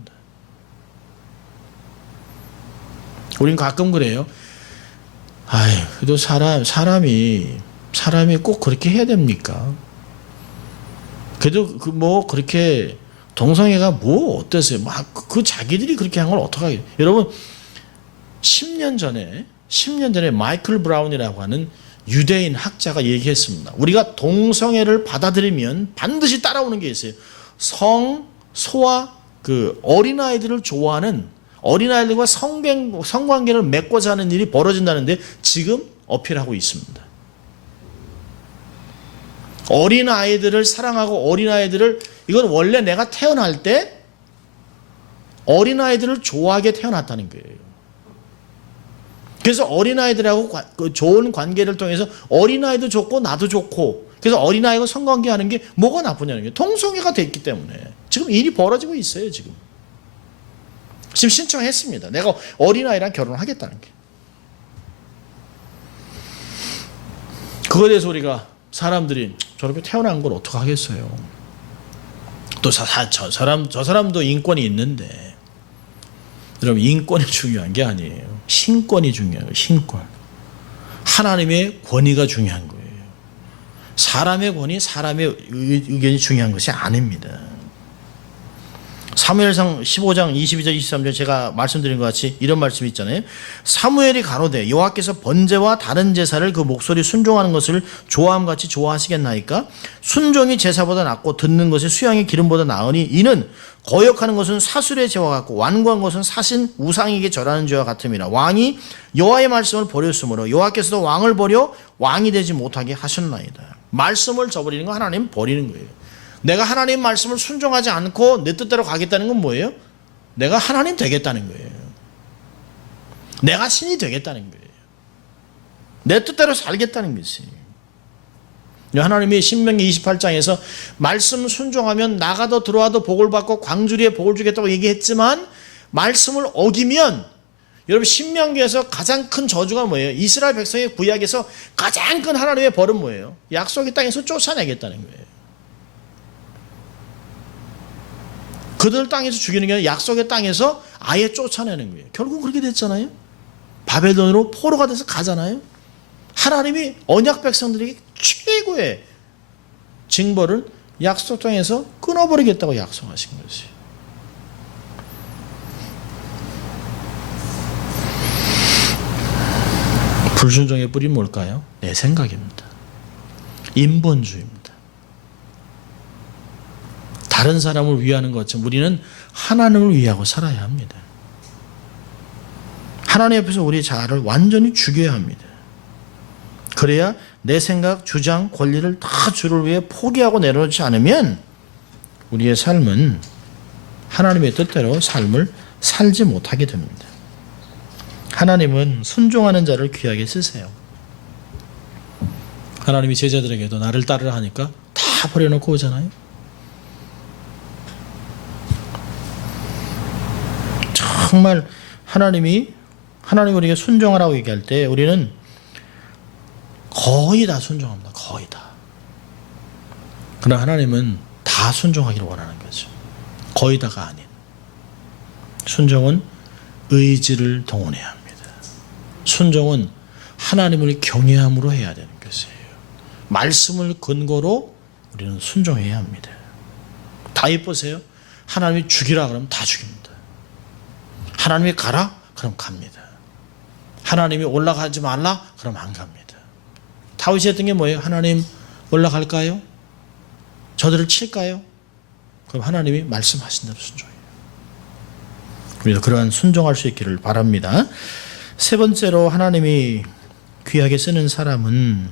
우린 가끔 그래요. 그래도 사람이 꼭 그렇게 해야 됩니까? 그래도 10년 전에 마이클 브라운이라고 하는 유대인 학자가 얘기했습니다. 우리가 동성애를 받아들이면 반드시 따라오는 게 있어요. 소와 그 어린아이들을 좋아하는 어린아이들과 성관계를 맺고자 하는 일이 벌어진다는데 지금 어필하고 있습니다. 어린아이들을 사랑하고 어린아이들을, 이건 원래 내가 태어날 때 어린아이들을 좋아하게 태어났다는 거예요. 그래서 어린아이들하고 좋은 관계를 통해서 어린아이도 좋고 나도 좋고, 그래서 어린아이가 성관계하는 게 뭐가 나쁘냐는 거예요. 동성애가 됐기 때문에 지금 일이 벌어지고 있어요. 지금 신청했습니다. 내가 어린아이랑 결혼을 하겠다는 게. 그거에 대해서 우리가 사람들이 저렇게 태어난 걸 어떻게 하겠어요. 또 저 사람도 인권이 있는데, 여러분 인권이 중요한 게 아니에요. 신권이 중요한 거예요. 신권. 하나님의 권위가 중요한 거예요. 사람의 권위, 사람의 의견이 중요한 것이 아닙니다. 사무엘상 15장 22절 23절 제가 말씀드린 것 같이 이런 말씀이 있잖아요. 사무엘이 가로되 여호와께서 번제와 다른 제사를 그 목소리 순종하는 것을 좋아함같이 좋아하시겠나이까? 순종이 제사보다 낫고 듣는 것이 수양의 기름보다 나으니 이는 거역하는 것은 사술의 죄와 같고 완고한 것은 사신 우상에게 절하는 죄와 같음이라. 왕이 여호와의 말씀을 버렸으므로 여호와께서도 왕을 버려 왕이 되지 못하게 하셨나이다. 말씀을 저버리는 거 하나님 버리는 거예요. 내가 하나님 말씀을 순종하지 않고 내 뜻대로 가겠다는 건 뭐예요? 내가 하나님 되겠다는 거예요. 내가 신이 되겠다는 거예요. 내 뜻대로 살겠다는 것이에요. 하나님이 신명기 28장에서 말씀 순종하면 나가도 들어와도 복을 받고 광주리에 복을 주겠다고 얘기했지만, 말씀을 어기면, 여러분 신명기에서 가장 큰 저주가 뭐예요? 이스라엘 백성의 구약에서 가장 큰 하나님의 벌은 뭐예요? 약속의 땅에서 쫓아내겠다는 거예요. 그들 땅에서 죽이는 게 아니라 약속의 땅에서 아예 쫓아내는 거예요. 결국 그렇게 됐잖아요. 바벨론으로 포로가 돼서 가잖아요. 하나님이 언약 백성들에게 최고의 징벌을 약속 땅에서 끊어버리겠다고 약속하신 것이. 불순종의 뿌리는 뭘까요? 내 생각입니다. 인본주의입니다. 다른 사람을 위하는 것처럼 우리는 하나님을 위하고 살아야 합니다. 하나님 앞에서 우리 자아를 완전히 죽여야 합니다. 그래야 내 생각, 주장, 권리를 다 주를 위해 포기하고 내려놓지 않으면 우리의 삶은 하나님의 뜻대로 삶을 살지 못하게 됩니다. 하나님은 순종하는 자를 귀하게 쓰세요. 하나님이 제자들에게도 나를 따르라 하니까 다 버려놓고 오잖아요. 정말 하나님이 우리에게 순종하라고 얘기할 때 우리는 거의 다 순종합니다. 거의 다. 그러나 하나님은 다 순종하기를 원하는 거죠. 거의 다가 아닌. 순종은 의지를 동원해야 합니다. 순종은 하나님을 경외함으로 해야 되는 것이에요. 말씀을 근거로 우리는 순종해야 합니다. 다윗 보세요. 하나님이 죽이라 그러면 다 죽입니다. 하나님이 가라? 그럼 갑니다. 하나님이 올라가지 말라? 그럼 안 갑니다. 다윗이 했던 게 뭐예요? 하나님 올라갈까요? 저들을 칠까요? 그럼 하나님이 말씀하신 대로 순종해요. 우리도 그러한 순종할 수 있기를 바랍니다. 세 번째로 하나님이 귀하게 쓰는 사람은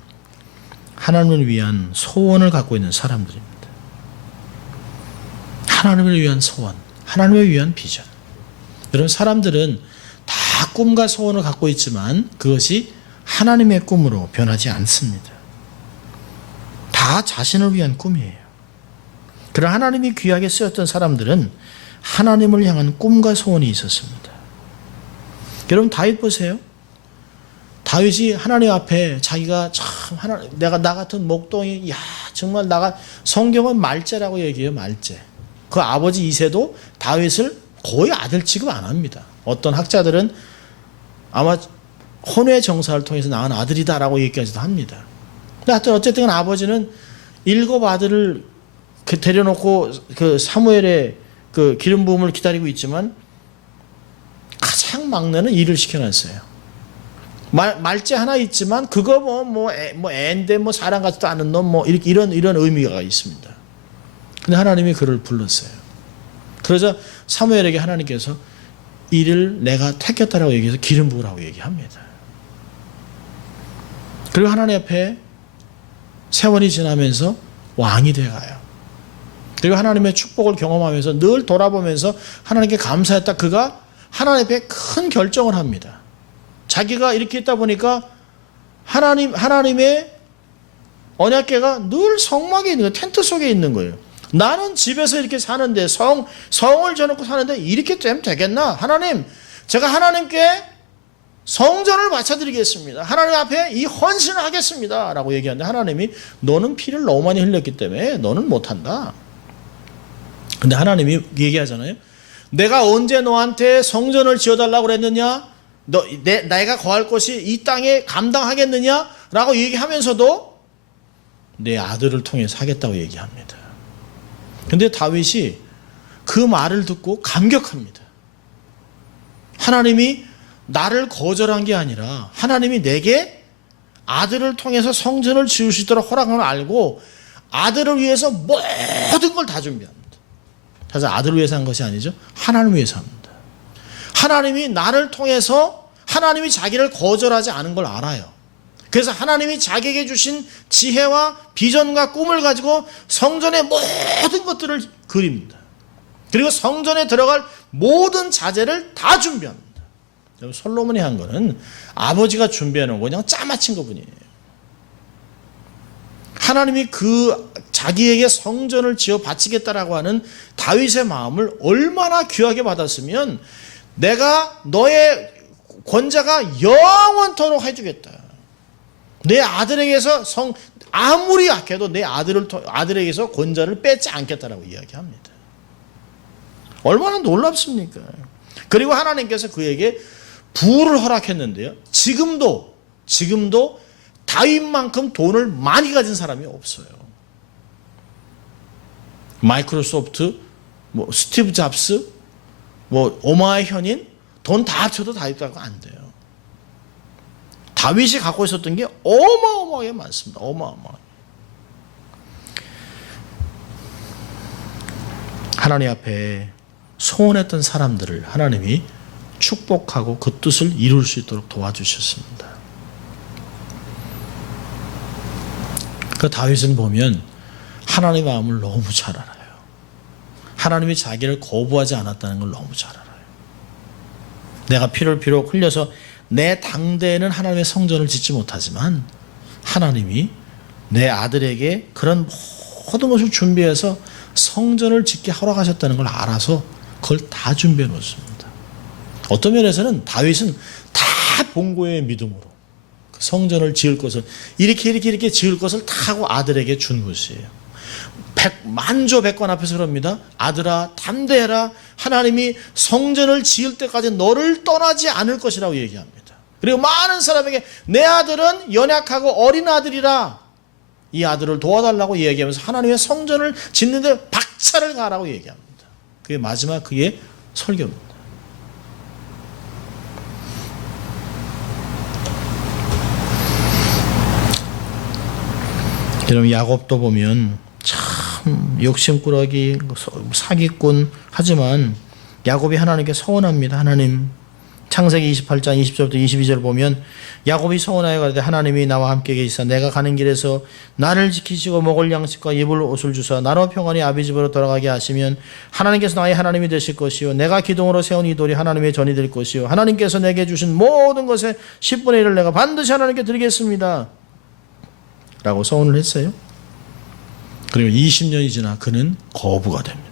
하나님을 위한 소원을 갖고 있는 사람들입니다. 하나님을 위한 소원, 하나님을 위한 비전. 여러분 사람들은 다 꿈과 소원을 갖고 있지만 그것이 하나님의 꿈으로 변하지 않습니다. 다 자신을 위한 꿈이에요. 그러나 하나님이 귀하게 쓰였던 사람들은 하나님을 향한 꿈과 소원이 있었습니다. 여러분 다윗 보세요. 다윗이 하나님 앞에 자기가 참 내가 나 같은 목동이 정말 성경은 말제라고 얘기해요. 말제. 그 아버지 이새도 다윗을 거의 아들 취급 안 합니다. 어떤 학자들은 아마 혼외 정사를 통해서 낳은 아들이다라고 얘기하지도 합니다. 근데 어쨌든 아버지는 7 아들을 데려놓고 그 사무엘의 그 기름 부음을 기다리고 있지만 가장 막내는 일을 시켜놨어요. 말째 하나 있지만 그거 애인데 사람 같지도 않은 놈 이런 의미가 있습니다. 근데 하나님이 그를 불렀어요. 그러자 사무엘에게 하나님께서 이를 내가 택했다라고 얘기해서 기름 부으라고 얘기합니다. 그리고 하나님 앞에 세월이 지나면서 왕이 돼가요. 그리고 하나님의 축복을 경험하면서 늘 돌아보면서 하나님께 감사했다. 그가 하나님 앞에 큰 결정을 합니다. 자기가 이렇게 있다 보니까 하나님의 언약궤가 늘 성막에 있는 거예요. 텐트 속에 있는 거예요. 나는 집에서 이렇게 사는데 성을 져놓고 사는데 이렇게 되면 되겠나? 하나님, 제가 하나님께 성전을 바쳐드리겠습니다. 하나님 앞에 이 헌신을 하겠습니다. 라고 얘기하는데 하나님이 너는 피를 너무 많이 흘렸기 때문에 너는 못한다. 근데 하나님이 얘기하잖아요. 내가 언제 너한테 성전을 지어달라고 그랬느냐? 내가 거할 곳이 이 땅에 감당하겠느냐? 라고 얘기하면서도 내 아들을 통해서 하겠다고 얘기합니다. 근데 다윗이 그 말을 듣고 감격합니다. 하나님이 나를 거절한 게 아니라 하나님이 내게 아들을 통해서 성전을 지을 수 있도록 허락함을 알고 아들을 위해서 모든 걸 다 준비합니다. 사실 아들을 위해서 한 것이 아니죠. 하나님을 위해서 합니다. 하나님이 나를 통해서 하나님이 자기를 거절하지 않은 걸 알아요. 그래서 하나님이 자기에게 주신 지혜와 비전과 꿈을 가지고 성전의 모든 것들을 그립니다. 그리고 성전에 들어갈 모든 자재를 다 준비합니다. 솔로몬이 한 거는 아버지가 준비해 놓은 거 그냥 짜맞힌 것뿐이에요. 하나님이 그 자기에게 성전을 지어 바치겠다라고 하는 다윗의 마음을 얼마나 귀하게 받았으면 내가 너의 권자가 영원토록 해주겠다. 내 아들에게서 아무리 약해도 내 아들에게서 권자를 뺏지 않겠다라고 이야기합니다. 얼마나 놀랍습니까? 그리고 하나님께서 그에게 부를 허락했는데요. 지금도 다윗만큼 돈을 많이 가진 사람이 없어요. 마이크로소프트, 스티브 잡스, 오마의 현인, 돈 다 합쳐도 다윗하고 안 돼요. 다윗이 갖고 있었던 게 어마어마하게 많습니다. 어마어마하게. 하나님 앞에 소원했던 사람들을 하나님이 축복하고 그 뜻을 이룰 수 있도록 도와주셨습니다. 그 다윗은 보면 하나님의 마음을 너무 잘 알아요. 하나님이 자기를 거부하지 않았다는 걸 너무 잘 알아요. 내가 피를 비록 흘려서 내 당대에는 하나님의 성전을 짓지 못하지만 하나님이 내 아들에게 그런 모든 것을 준비해서 성전을 짓게 허락하셨다는 걸 알아서 그걸 다 준비해 놓습니다. 어떤 면에서는 다윗은 다 본고의 믿음으로 그 성전을 지을 것을 이렇게 지을 것을 다 하고 아들에게 준 것이에요. 만조백관 앞에서 그럽니다. 아들아 담대해라. 하나님이 성전을 지을 때까지 너를 떠나지 않을 것이라고 얘기합니다. 그리고 많은 사람에게 내 아들은 연약하고 어린 아들이라 이 아들을 도와달라고 얘기하면서 하나님의 성전을 짓는데 박차를 가라고 얘기합니다. 그게 마지막 그의 설교입니다. 여러분 야곱도 보면 참 욕심꾸러기 사기꾼 하지만 야곱이 하나님께 서원합니다. 하나님 창세기 28장 20절부터 22절 보면 야곱이 서원하여 가되 하나님이 나와 함께 계시사 내가 가는 길에서 나를 지키시고 먹을 양식과 입을 옷을 주사 나로 평안히 아비 집으로 돌아가게 하시면 하나님께서 나의 하나님이 되실 것이요 내가 기둥으로 세운 이 돌이 하나님의 전이 될 것이요 하나님께서 내게 주신 모든 것의 10분의 1을 내가 반드시 하나님께 드리겠습니다 라고 서원을 했어요. 그리고 20년이 지나 그는 거부가 됩니다.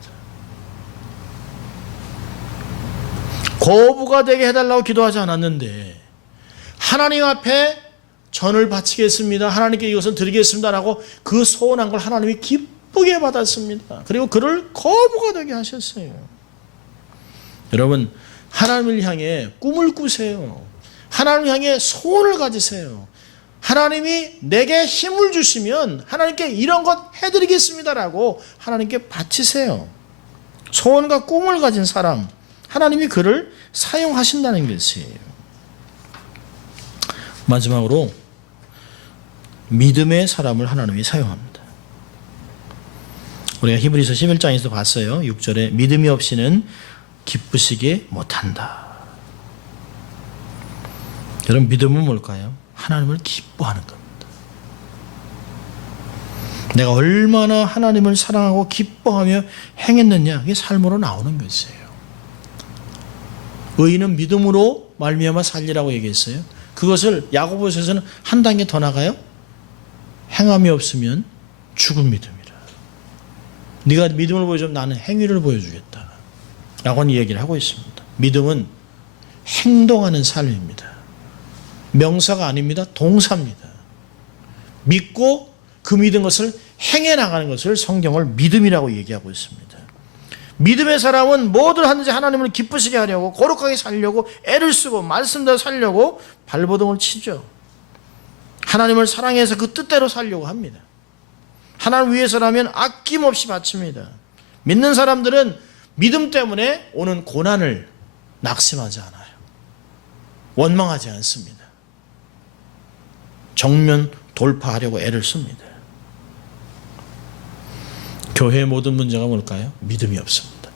거부가 되게 해달라고 기도하지 않았는데 하나님 앞에 전을 바치겠습니다. 하나님께 이것을 드리겠습니다 라고 그 소원한 걸 하나님이 기쁘게 받았습니다. 그리고 그를 거부가 되게 하셨어요. 여러분 하나님을 향해 꿈을 꾸세요. 하나님을 향해 소원을 가지세요. 하나님이 내게 힘을 주시면 하나님께 이런 것 해드리겠습니다라고 하나님께 바치세요. 소원과 꿈을 가진 사람 하나님이 그를 사용하신다는 것이에요. 마지막으로 믿음의 사람을 하나님이 사용합니다. 우리가 히브리서 11장에서 봤어요. 6절에 믿음이 없이는 기쁘시게 못한다. 여러분, 믿음은 뭘까요? 하나님을 기뻐하는 겁니다. 내가 얼마나 하나님을 사랑하고 기뻐하며 행했느냐, 그게 삶으로 나오는 것이에요. 의인은 믿음으로 말미암아 살리라고 얘기했어요. 그것을 야고보서에서는 한 단계 더 나가요. 행함이 없으면 죽은 믿음이라. 네가 믿음을 보여주면 나는 행위를 보여주겠다 라고 얘기를 하고 있습니다. 믿음은 행동하는 삶입니다. 명사가 아닙니다. 동사입니다. 믿고 그 믿은 것을 행해 나가는 것을 성경을 믿음이라고 얘기하고 있습니다. 믿음의 사람은 뭐든 하는지 하나님을 기쁘시게 하려고, 거룩하게 살려고 애를 쓰고 말씀대로 살려고 발버둥을 치죠. 하나님을 사랑해서 그 뜻대로 살려고 합니다. 하나님 위해서라면 아낌없이 바칩니다. 믿는 사람들은 믿음 때문에 오는 고난을 낙심하지 않아요. 원망하지 않습니다. 정면 돌파하려고 애를 씁니다. 교회의 모든 문제가 뭘까요? 믿음이 없습니다.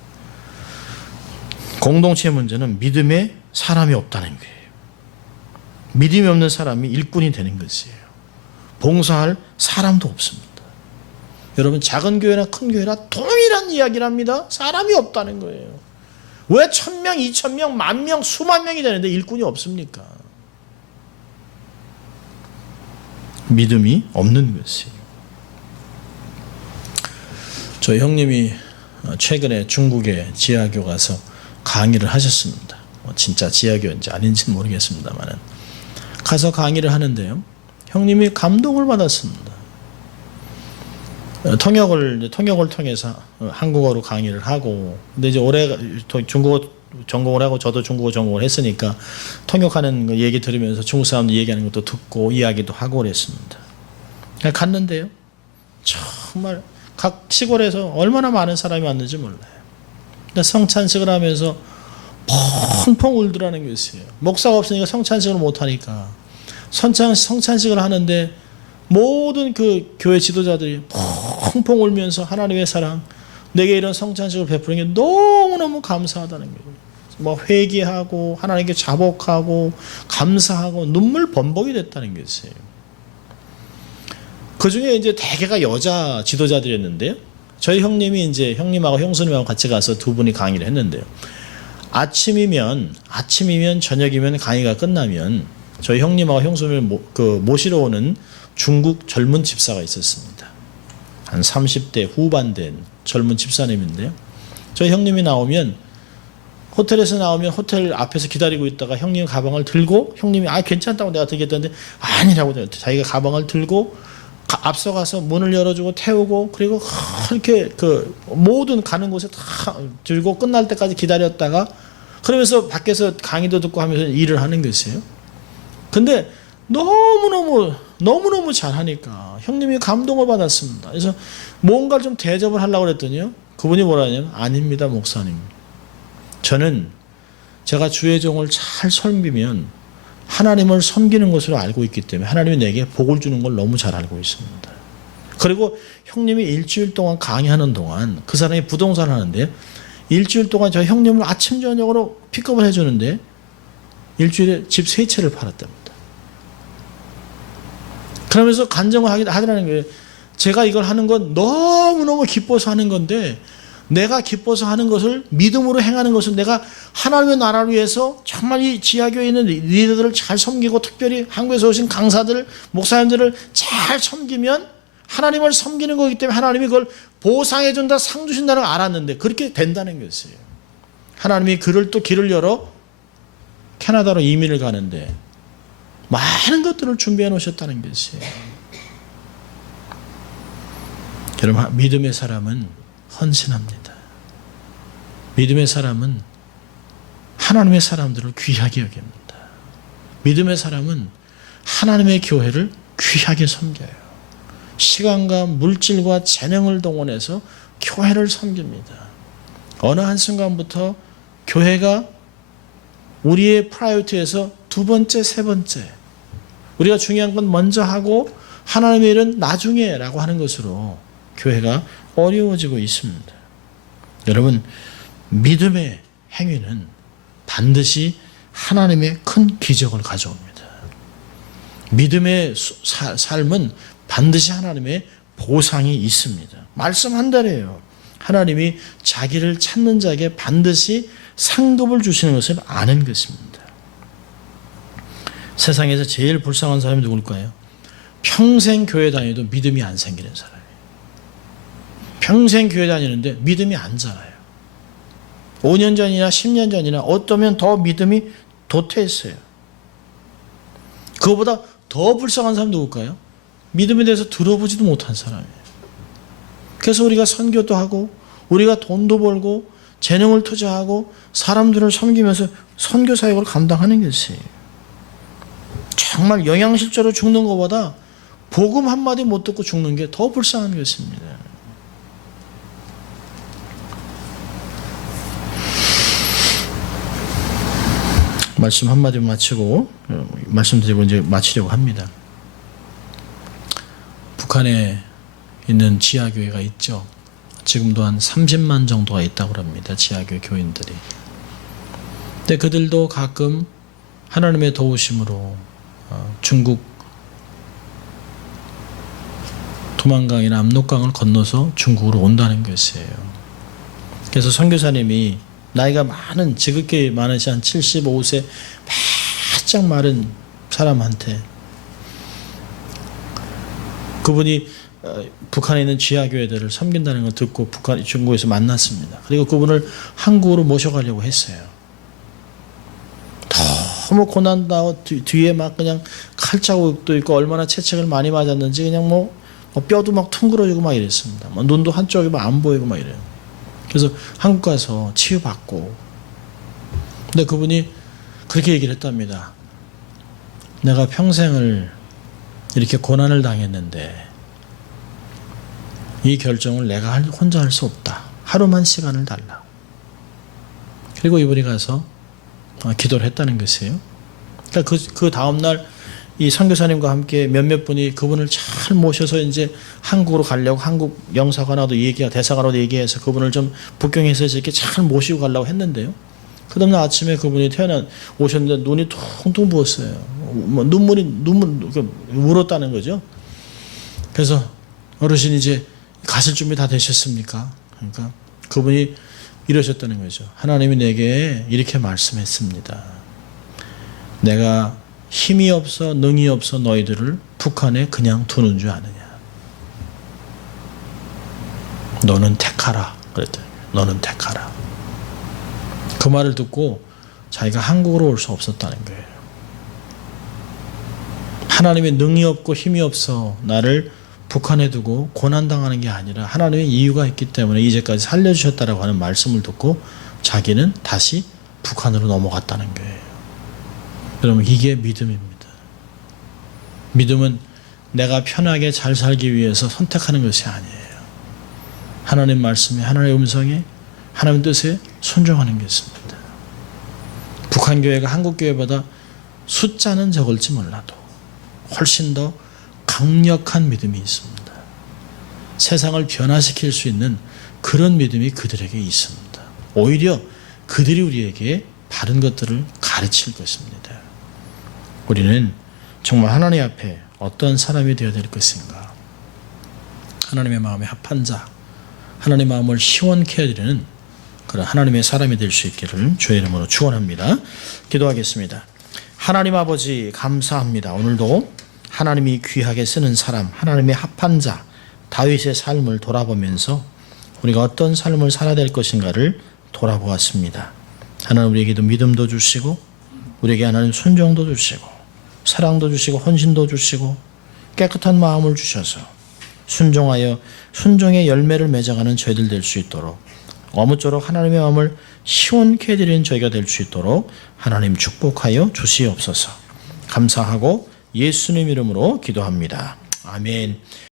공동체의 문제는 믿음의 사람이 없다는 거예요. 믿음이 없는 사람이 일꾼이 되는 것이에요. 봉사할 사람도 없습니다. 여러분, 작은 교회나 큰 교회나 동일한 이야기를 합니다. 사람이 없다는 거예요. 왜 1000명, 2000명, 10,000명, 수만 명이 되는데 일꾼이 없습니까? 믿음이 없는 것이에요. 저희 형님이 최근에 중국에 지하교 가서 강의를 하셨습니다. 진짜 지하교인지 아닌지는 모르겠습니다만 가서 강의를 하는데요, 형님이 감동을 받았습니다. 통역을 통해서 한국어로 강의를 하고, 근데 이제 올해 중국어 전공을 하고 저도 중국어 전공을 했으니까 통역하는 얘기 들으면서 중국 사람들 얘기하는 것도 듣고 이야기도 하고 그랬습니다. 갔는데요, 정말 각 시골에서 얼마나 많은 사람이 왔는지 몰라요. 근데 성찬식을 하면서 펑펑 울더라는 것이에요. 목사가 없으니까 성찬식을 못하니까 성찬식을 하는데 모든 그 교회 지도자들이 펑펑 울면서 하나님의 사랑, 내게 이런 성찬식을 베푸는 게 너무너무 감사하다는 거예요. 뭐 회개하고 하나님께 자복하고 감사하고 눈물 범벅이 됐다는 것이에요. 그 중에 이제 대개가 여자 지도자들이었는데요, 저희 형님이 이제 형님하고 형수님하고 같이 가서 두 분이 강의를 했는데요, 아침이면 저녁이면 강의가 끝나면 저희 형님하고 형수님을 모시러 오는 중국 젊은 집사가 있었습니다. 한 30대 후반 된 젊은 집사님인데요, 저희 형님이 나오면, 호텔에서 나오면 호텔 앞에서 기다리고 있다가 형님 가방을 들고, 형님이 괜찮다고 내가 들겠다는데 아니라고, 자기가 가방을 들고 앞서가서 문을 열어주고 태우고, 그리고 이렇게 그 모든 가는 곳에 다 들고 끝날 때까지 기다렸다가, 그러면서 밖에서 강의도 듣고 하면서 일을 하는 것이에요. 근데 너무너무 잘하니까 형님이 감동을 받았습니다. 그래서 뭔가 좀 대접을 하려고 그랬더니요, 그분이 뭐라 하냐면, 아닙니다 목사님, 저는 제가 주의 종을 잘 섬기면 하나님을 섬기는 것으로 알고 있기 때문에 하나님이 내게 복을 주는 걸 너무 잘 알고 있습니다. 그리고 형님이 일주일 동안 강의하는 동안 그 사람이 부동산을 하는데, 일주일 동안 저 형님을 아침 저녁으로 픽업을 해주는데 일주일에 집 3채를 팔았답니다. 그러면서 간증을 하더라는 거예요. 제가 이걸 하는 건 너무너무 기뻐서 하는 건데, 내가 기뻐서 하는 것을, 믿음으로 행하는 것을 내가 하나님의 나라를 위해서 정말 이 지하교회에 있는 리더들을 잘 섬기고, 특별히 한국에서 오신 강사들, 목사님들을 잘 섬기면 하나님을 섬기는 거기 때문에 하나님이 그걸 보상해 준다, 상 주신다는 걸 알았는데 그렇게 된다는 것이에요. 하나님이 그를 또 길을 열어 캐나다로 이민을 가는데 많은 것들을 준비해 놓으셨다는 것이에요. 여러분, 믿음의 사람은 헌신합니다. 믿음의 사람은 하나님의 사람들을 귀하게 여깁니다. 믿음의 사람은 하나님의 교회를 귀하게 섬겨요. 시간과 물질과 재능을 동원해서 교회를 섬깁니다. 어느 한순간부터 교회가 우리의 프라이어티에서 두 번째, 세 번째, 우리가 중요한 건 먼저 하고 하나님의 일은 나중에라고 하는 것으로 교회가 어려워지고 있습니다. 여러분, 믿음의 행위는 반드시 하나님의 큰 기적을 가져옵니다. 믿음의 삶은 반드시 하나님의 보상이 있습니다. 말씀 한 달이에요. 하나님이 자기를 찾는 자에게 반드시 상급을 주시는 것을 아는 것입니다. 세상에서 제일 불쌍한 사람이 누굴까요? 평생 교회 다녀도 믿음이 안 생기는 사람이에요. 평생 교회 다니는데 믿음이 안 자라요. 5년 전이나 10년 전이나 어쩌면 더 믿음이 도태했어요. 그거보다 더 불쌍한 사람 누굴까요? 믿음에 대해서 들어보지도 못한 사람이에요. 그래서 우리가 선교도 하고 우리가 돈도 벌고 재능을 투자하고 사람들을 섬기면서 선교 사역을 감당하는 것이에요. 정말 영양실조로 죽는 것보다 복음 한마디 못 듣고 죽는 게 더 불쌍한 것입니다. 말씀 한마디 마치고 말씀드리고 이제 마치려고 합니다. 북한에 있는 지하교회가 있죠. 지금도 한 30만 정도가 있다고 합니다. 지하교회 교인들이. 근데 그들도 가끔 하나님의 도우심으로 중국 두만강이나 압록강을 건너서 중국으로 온다는 것이에요. 그래서 선교사님이 나이가 많은, 지극히 많으신 한 75세 바짝 마른 사람한테, 그분이 북한에 있는 지하교회들을 섬긴다는 걸 듣고 중국에서 만났습니다. 그리고 그분을 한국으로 모셔가려고 했어요. 너무 고난당하고 뒤에 막 그냥 칼자국도 있고 얼마나 채찍을 많이 맞았는지 그냥 뭐 뼈도 막 퉁그러지고 막 이랬습니다. 눈도 한쪽이 막 안 보이고 막 이래요. 그래서 한국 가서 치유받고, 근데 그분이 그렇게 얘기를 했답니다. 내가 평생을 이렇게 고난을 당했는데 이 결정을 내가 혼자 할 수 없다. 하루만 시간을 달라. 그리고 이분이 가서 기도를 했다는 것이에요. 그러니까 그 다음날 이 선교사님과 함께 몇몇 분이 그분을 잘 모셔서 이제 한국으로 가려고 한국 영사관하고도 대사관하고도 얘기해서 그분을 좀 북경에서 이렇게 잘 모시고 가려고 했는데요. 그 다음날 아침에 그분이 오셨는데 눈이 퉁퉁 부었어요. 눈물 울었다는 거죠. 그래서 어르신이 이제 가실 준비 다 되셨습니까? 그러니까 그분이 이러셨다는 거죠. 하나님이 내게 이렇게 말씀했습니다. 내가 힘이 없어 능이 없어 너희들을 북한에 그냥 두는 줄 아느냐. 너는 택하라. 그랬더니 너는 택하라. 그 말을 듣고 자기가 한국으로 올 수 없었다는 거예요. 하나님의 능이 없고 힘이 없어 나를 북한에 두고 고난당하는 게 아니라 하나님의 이유가 있기 때문에 이제까지 살려주셨다라고 하는 말씀을 듣고 자기는 다시 북한으로 넘어갔다는 거예요. 여러분, 이게 믿음입니다. 믿음은 내가 편하게 잘 살기 위해서 선택하는 것이 아니에요. 하나님 말씀에, 하나님의 음성에, 하나님 뜻에 순종하는 것입니다. 북한 교회가 한국 교회보다 숫자는 적을지 몰라도 훨씬 더 강력한 믿음이 있습니다. 세상을 변화시킬 수 있는 그런 믿음이 그들에게 있습니다. 오히려 그들이 우리에게 바른 것들을 가르칠 것입니다. 우리는 정말 하나님 앞에 어떤 사람이 되어야 될 것인가? 하나님의 마음에 합한 자, 하나님의 마음을 시원케 해드리는 그런 하나님의 사람이 될 수 있기를 주의 이름으로 축원합니다. 기도하겠습니다. 하나님 아버지, 감사합니다. 오늘도 하나님이 귀하게 쓰는 사람, 하나님의 합한 자 다윗의 삶을 돌아보면서 우리가 어떤 삶을 살아야 될 것인가를 돌아보았습니다. 하나님, 우리에게도 믿음도 주시고 우리에게 하나님 순종도 주시고 사랑도 주시고 헌신도 주시고 깨끗한 마음을 주셔서 순종하여 순종의 열매를 맺어가는 저희들 될 수 있도록, 아무쪼록 하나님의 마음을 시원케 해드리는 저희가 될 수 있도록 하나님 축복하여 주시옵소서. 감사하고 예수님 이름으로 기도합니다. 아멘.